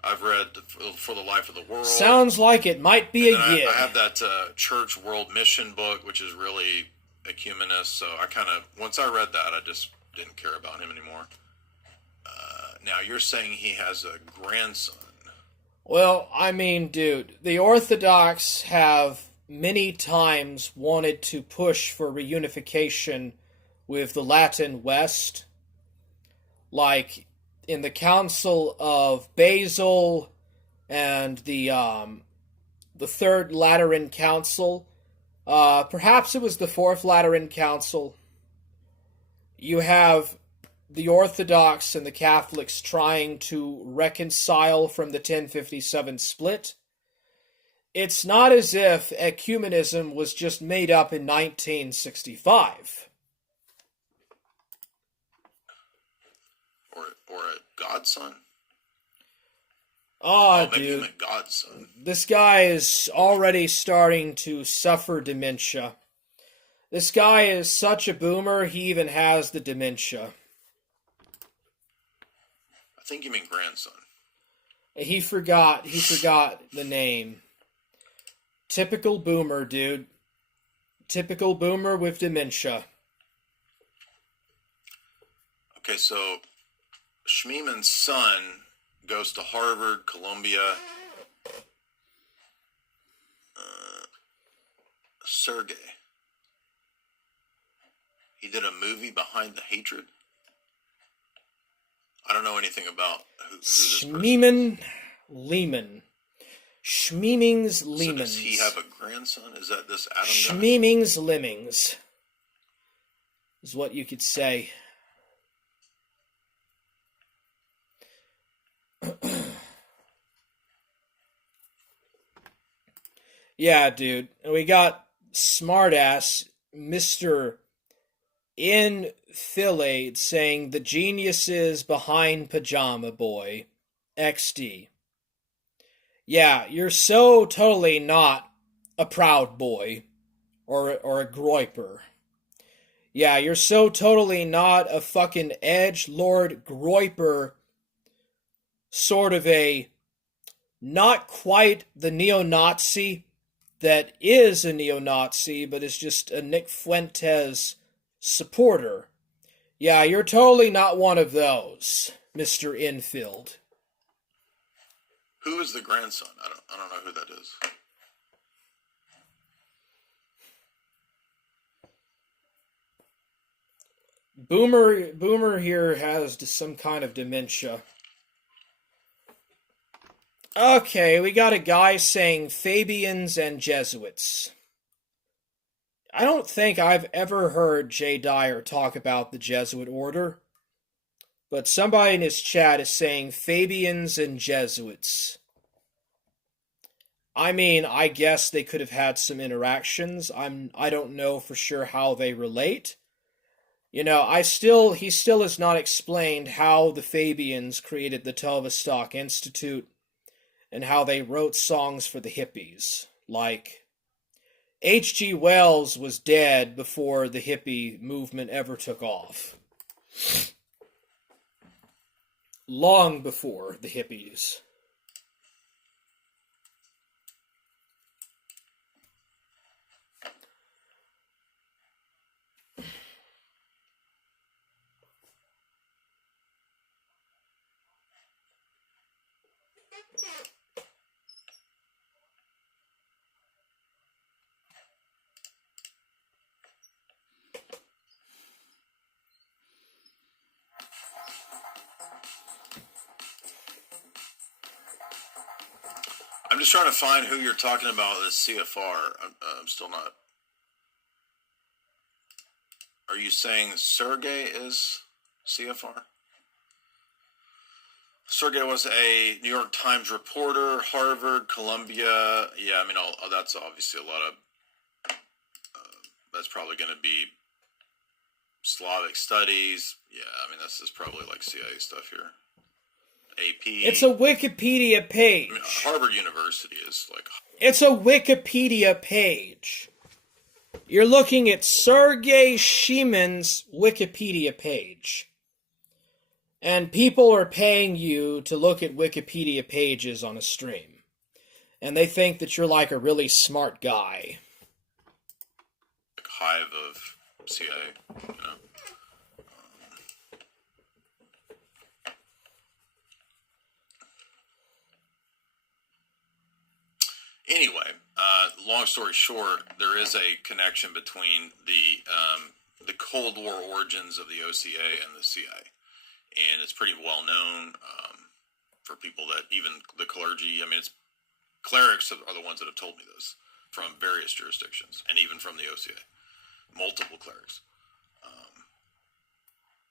I've read For the Life of the World. Sounds like it might be a yid. I have that Church World Mission book, which is really ecumenist. So I once I read that, I just didn't care about him anymore. Now you're saying he has a grandson. Well, dude, the Orthodox have many times wanted to push for reunification with the Latin West, in the Council of Basel and the Third Lateran Council. Perhaps it was the Fourth Lateran Council. You have the Orthodox and the Catholics trying to reconcile from the 1057 split. It's not as if ecumenism was just made up in 1965. Or a godson? Dude. You meant godson. This guy is already starting to suffer dementia. This guy is such a boomer, he even has the dementia. I think you mean grandson. He forgot the name. Typical boomer, dude. Typical boomer with dementia. Okay, so Schmeeman's son goes to Harvard, Columbia. Sergey. He did a movie, Behind the Hatred. I don't know anything about who this person is. Schmeeman Lehman. Schmeemings So Lemons. does he have a grandson? Is that this Adam guy? Schmeemings Lemmings is what you could say. Yeah, dude. And we got smartass Mr. Infilade saying the geniuses behind Pajama Boy XD. Yeah, you're so totally not a proud boy or a groiper. Yeah, you're so totally not a fucking edgelord groiper, sort of a not quite the neo-Nazi that is a neo-Nazi, but is just a Nick Fuentes supporter. Yeah, you're totally not one of those, Mr. Infield. Who is the grandson? I don't know who that is. Boomer here has some kind of dementia. Okay, we got a guy saying Fabians and Jesuits. I don't think I've ever heard Jay Dyer talk about the Jesuit order, but somebody in his chat is saying Fabians and Jesuits. I mean, I guess they could have had some interactions. I don't know for sure how they relate. You know, he still has not explained how the Fabians created the Tovistock Institute and how they wrote songs for the hippies. Like, H.G. Wells was dead before the hippie movement ever took off. Long before the hippies. I'm just trying to find who you're talking about as CFR. I'm still not. Are you saying Sergey is CFR? Sergey was a New York Times reporter, Harvard, Columbia. Yeah, I mean, that's obviously a lot of. That's probably going to be Slavic studies. Yeah, I mean, this is probably like CIA stuff here. AP. It's a Wikipedia page. I mean, Harvard University is like. It's a Wikipedia page. You're looking at Sergei Sheeman's Wikipedia page. And people are paying you to look at Wikipedia pages on a stream. And they think that you're like a really smart guy. Like hive of CIA, you know. Anyway, long story short, there is a connection between the Cold War origins of the OCA and the CIA, and it's pretty well known for people that even the clergy. I mean, it's clerics are the ones that have told me this from various jurisdictions, and even from the OCA, multiple clerics.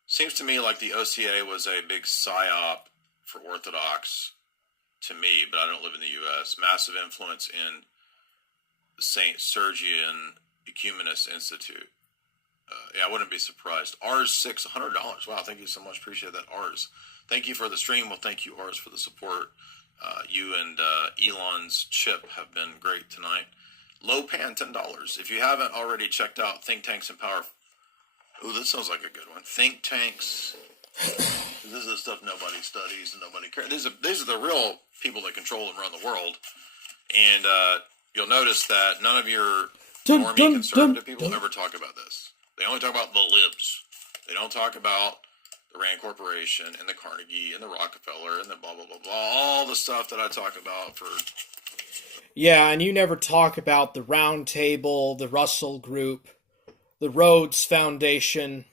Seems to me like the OCA was a big psyop for Orthodox. To me, but I don't live in the U.S., massive influence in the St. Sergian Ecumenist Institute. Yeah, I wouldn't be surprised. Rs $600. Wow, thank you so much. Appreciate that, Rs. Thank you for the stream. Well, thank you, Rs, for the support. You and Elon's chip have been great tonight. Lopan, $10. If you haven't already checked out Think Tanks and Power... Ooh, this sounds like a good one. Think Tanks... This is the stuff nobody studies and nobody cares. These are the real people that control and run the world. And you'll notice that none of your normie conservative people ever talk about this. They only talk about the libs. They don't talk about the Rand Corporation and the Carnegie and the Rockefeller and the blah, blah, blah, blah. All the stuff that I talk about for... Yeah, and you never talk about the Round Table, the Russell Group, the Rhodes Foundation...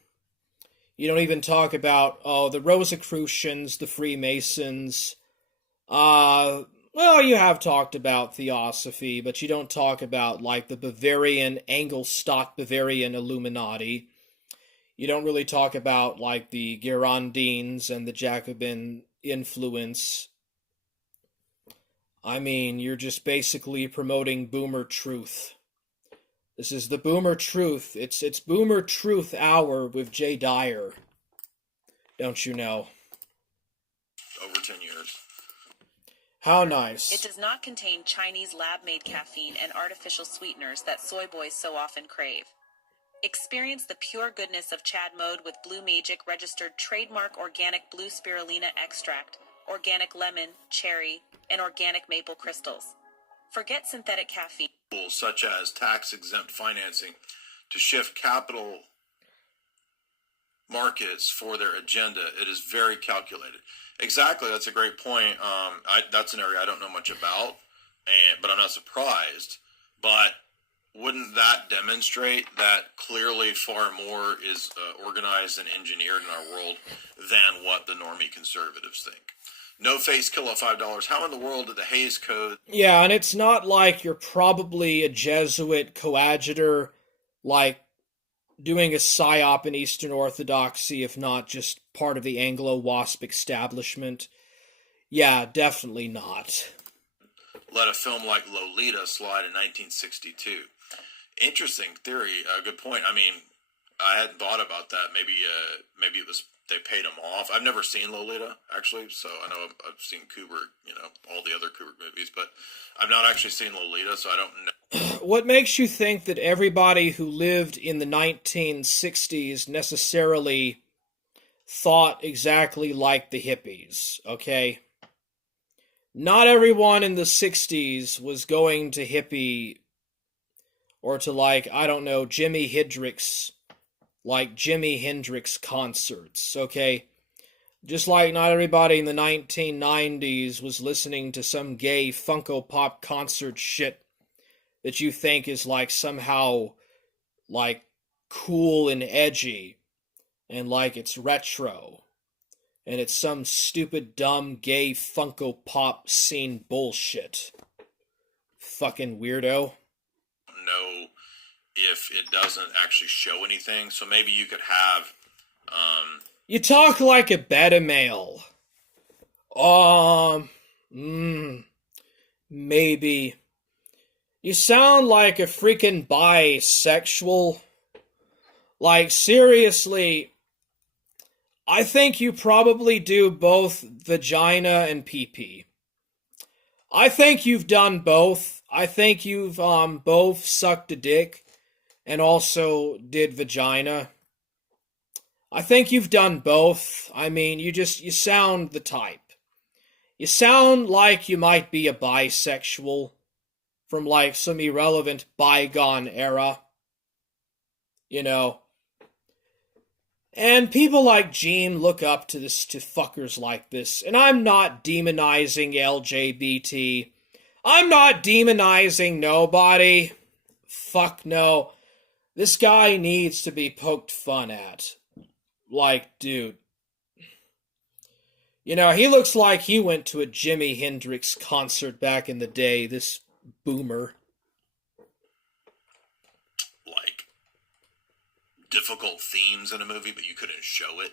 You don't even talk about, the Rosicrucians, the Freemasons, Well, you have talked about Theosophy, but you don't talk about, like, the Bavarian, Engelstock Bavarian Illuminati. You don't really talk about, like, the Girondins and the Jacobin influence. I mean, you're just basically promoting Boomer Truth. This is the Boomer Truth. It's Boomer Truth Hour with Jay Dyer. Don't you know? Over 10 years. How nice. It does not contain Chinese lab-made caffeine and artificial sweeteners that soy boys so often crave. Experience the pure goodness of Chad Mode with Blue Magic registered trademark organic blue spirulina extract, organic lemon, cherry, and organic maple crystals. Forget synthetic caffeine. Such as tax-exempt financing to shift capital markets for their agenda. It is very calculated. Exactly, that's a great point. That's an area I don't know much about, but I'm not surprised. But wouldn't that demonstrate that clearly far more is organized and engineered in our world than what the normie conservatives think? No face kill at $5. How in the world did the Hays Code... Yeah, and it's not like you're probably a Jesuit coadjutor, like, doing a psyop in Eastern Orthodoxy, if not just part of the Anglo-Wasp establishment. Yeah, definitely not. Let a film like Lolita slide in 1962. Interesting theory. Good point. I mean, I hadn't thought about that. Maybe it was they paid him off. I've never seen Lolita, actually, so I know I've seen Kubrick, all the other Kubrick movies, but I've not actually seen Lolita, so I don't know. What makes you think that everybody who lived in the 1960s necessarily thought exactly like the hippies, okay? Not everyone in the 60s was going to hippie or to, like, I don't know, Jimi Hendrix concerts, okay? Just like not everybody in the 1990s was listening to some gay Funko Pop concert shit that you think is, like, somehow, like, cool and edgy, and, like, it's retro, and it's some stupid, dumb, gay Funko Pop scene bullshit. Fucking weirdo. Know if it doesn't actually show anything, so maybe you could have you talk like a beta male. Maybe. You sound like a freaking bisexual. Like, seriously, I think you probably do both vagina and pee-pee. I think you've done both. I think you've both sucked a dick and also did vagina. I think you've done both. I mean, you sound the type. You sound like you might be a bisexual from, like, some irrelevant bygone era. And people like Gene look up to fuckers like this. And I'm not demonizing LGBT. I'm not demonizing nobody. Fuck no. This guy needs to be poked fun at. Like, dude. He looks like he went to a Jimi Hendrix concert back in the day, this boomer. Like, difficult themes in a movie, but you couldn't show it.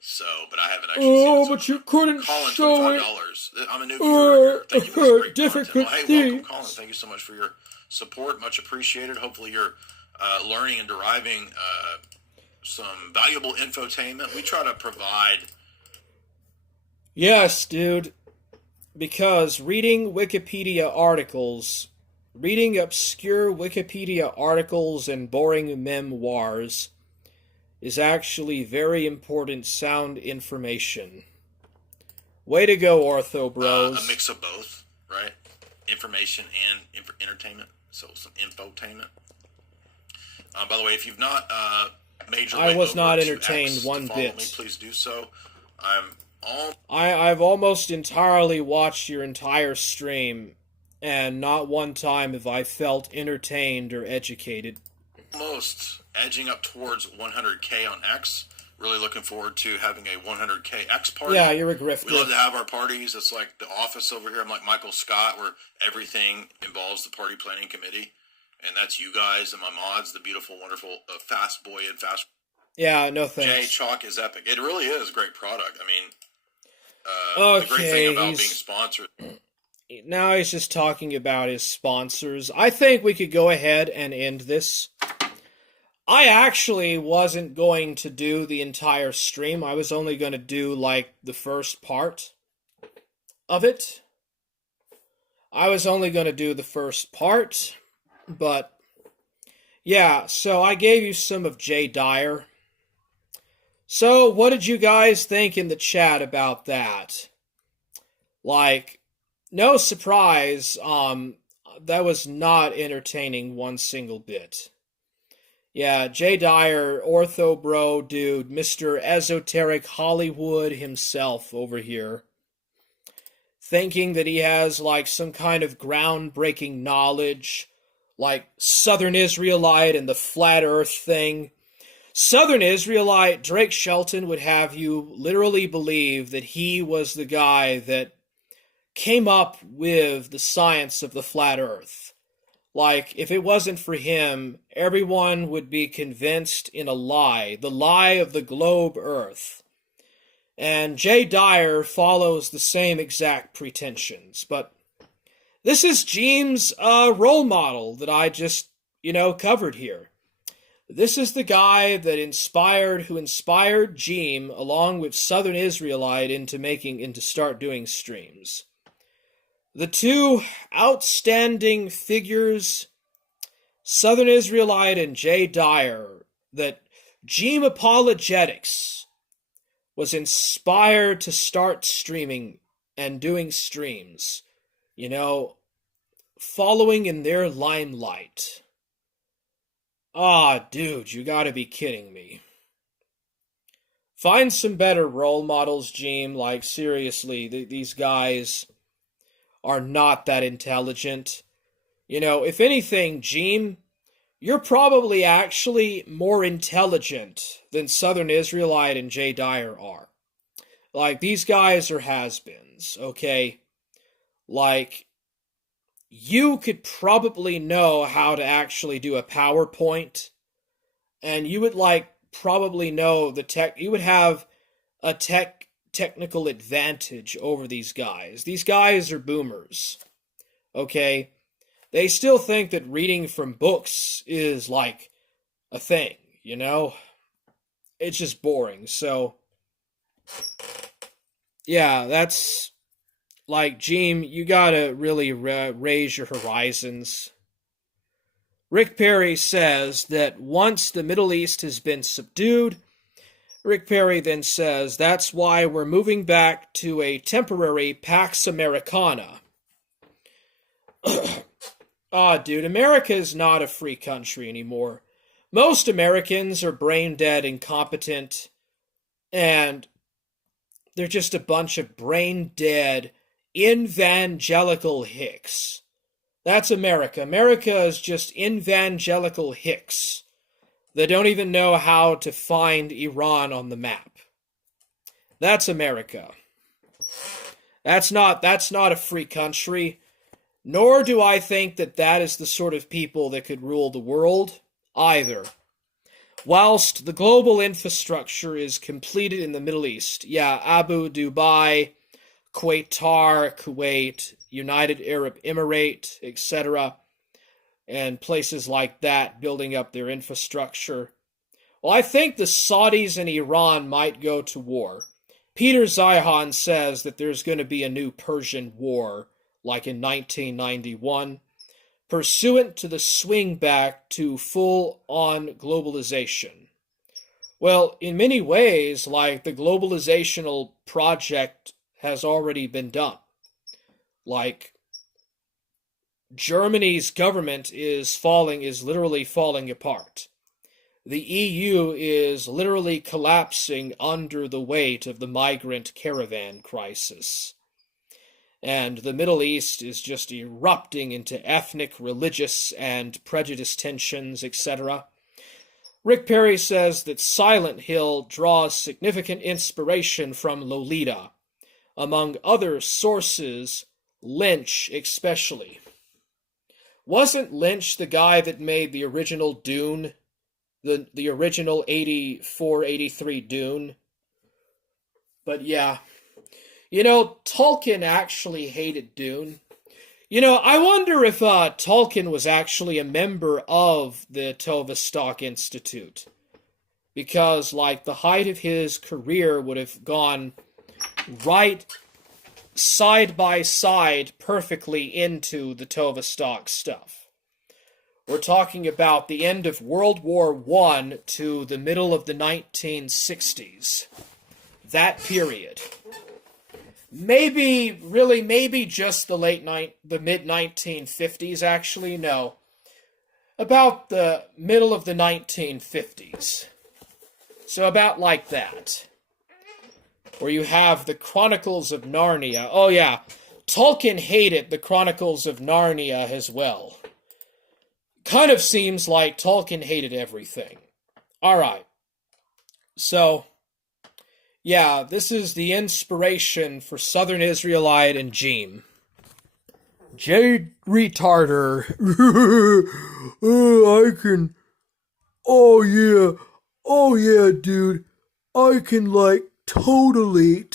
So, but I haven't actually seen it. But you couldn't Colin, show it. $25. I'm a new viewer here. Thank you for this great difficult content. Well, hey, welcome, themes. Colin. Thank you so much for your support. Much appreciated. Hopefully you're learning and deriving some valuable infotainment. We try to provide... Yes, dude. Because reading obscure Wikipedia articles and boring memoirs is actually very important sound information. Way to go, Ortho Bros. A mix of both, right? Information and entertainment. So some infotainment. By the way, if you've not made your way I was over not to entertained X one to follow bit. me, please do so. I've almost entirely watched your entire stream, and not one time have I felt entertained or educated. Almost edging up towards 100K on X. Really looking forward to having a 100KX party. Yeah, you're a grifter. We love to have our parties. It's like the office over here. I'm like Michael Scott, where everything involves the party planning committee. And that's you guys and my mods, the beautiful, wonderful Fast Boy and Fast. Yeah, no Jay thanks. Chalk is epic. It really is a great product. I mean, Okay, the great thing about being sponsored. Now he's just talking about his sponsors. I think we could go ahead and end this. I actually wasn't going to do the entire stream. I was only going to do, like, the first part of it. I was only going to do the first part, but yeah, so I gave you some of Jay Dyer. So, what did you guys think in the chat about that? Like, no surprise, that was not entertaining one single bit. Yeah, Jay Dyer, ortho bro dude, Mr. Esoteric Hollywood himself over here, thinking that he has, like, some kind of groundbreaking knowledge, like Southern Israelite and the Flat Earth thing. Southern Israelite Drake Shelton would have you literally believe that he was the guy that came up with the science of the Flat Earth. Like, if it wasn't for him, everyone would be convinced in a lie, the lie of the globe Earth. And Jay Dyer follows the same exact pretensions. But this is Jeem's role model that I just, covered here. This is the guy who inspired Jeem, along with Southern Israelite, into start doing streams. The two outstanding figures, Southern Israelite and Jay Dyer, that Jeem Apologetics was inspired to start streaming and doing streams, following in their limelight. Ah, dude, you gotta be kidding me. Find some better role models, Jeem. Like, seriously, these guys are not that intelligent. If anything, Jeem, you're probably actually more intelligent than Southern Israelite and Jay Dyer are. Like, these guys are has-beens, okay? Like, you could probably know how to actually do a PowerPoint, and you would, probably know you would have a technical advantage over these guys. These guys are boomers, okay? They still think that reading from books is, like, a thing, It's just boring, so yeah, that's, like, Jeem, you gotta really raise your horizons. Rick Perry says that once the Middle East has been subdued, Rick Perry then says, that's why we're moving back to a temporary Pax Americana. Dude, America is not a free country anymore. Most Americans are brain-dead, incompetent, and they're just a bunch of brain-dead, evangelical hicks. That's America. America is just evangelical hicks. They don't even know how to find Iran on the map. That's America. That's not a free country. Nor do I think that is the sort of people that could rule the world, either. Whilst the global infrastructure is completed in the Middle East, Abu Dubai, Kuwait, United Arab Emirate, etc., and places like that building up their infrastructure. Well, I think the Saudis and Iran might go to war. Peter Zeihan says that there's going to be a new Persian War, like in 1991, pursuant to the swing back to full-on globalization. Well, in many ways, like, the globalizational project has already been done. Like, Germany's government is literally falling apart. The EU is literally collapsing under the weight of the migrant caravan crisis. And the Middle East is just erupting into ethnic, religious, and prejudice tensions, etc. Rick Perry says that Silent Hill draws significant inspiration from Lolita. Among other sources, Lynch especially. Wasn't Lynch the guy that made the original Dune? The original 84, 83 Dune? But yeah. Tolkien actually hated Dune. I wonder if Tolkien was actually a member of the Tovistock Institute. Because, the height of his career would have gone right side by side perfectly into the Tovistock stuff. We're talking about the end of World War I to the middle of the 1960s. That period. Maybe just the mid-1950s, actually, no. About the middle of the 1950s. So about like that. Where you have the Chronicles of Narnia. Oh yeah, Tolkien hated the Chronicles of Narnia as well. Kind of seems like Tolkien hated everything. Alright. So, yeah, this is the inspiration for Southern Israelite and Jeem. Jade Retarder. I can... Oh yeah, dude. I can, totally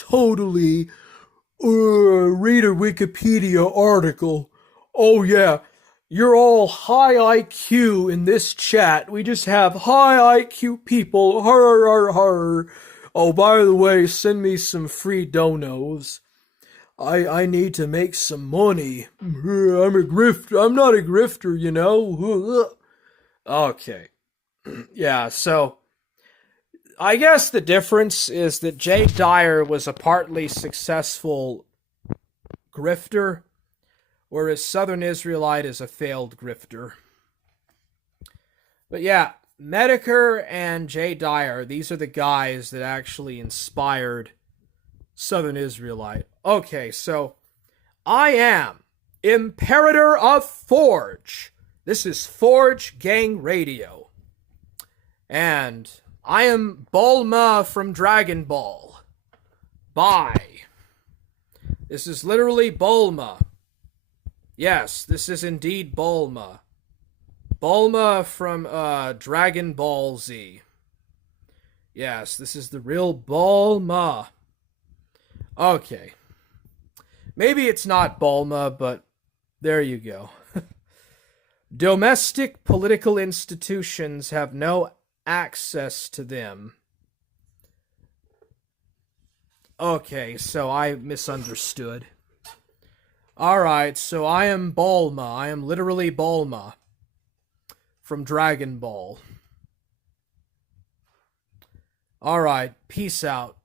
read a Wikipedia article. Oh yeah, you're all high IQ in this chat. We just have high IQ people. Har, har, har. Oh, by the way, send me some free donos. I need to make some money. I'm a grifter. I'm not a grifter, Okay. Yeah, so I guess the difference is that Jay Dyer was a partly successful grifter, whereas Southern Israelite is a failed grifter. But yeah, Medicare and Jay Dyer, these are the guys that actually inspired Southern Israelite. Okay, so I am Imperator of Forge. This is Forge Gang Radio. And I am Bulma from Dragon Ball. Bye. This is literally Bulma. Yes, this is indeed Bulma. Bulma from Dragon Ball Z. Yes, this is the real Bulma. Okay. Maybe it's not Bulma, but there you go. Domestic political institutions have no access to them. Okay, so I misunderstood. Alright, so I am Bulma. I am literally Bulma from Dragon Ball. Alright, peace out.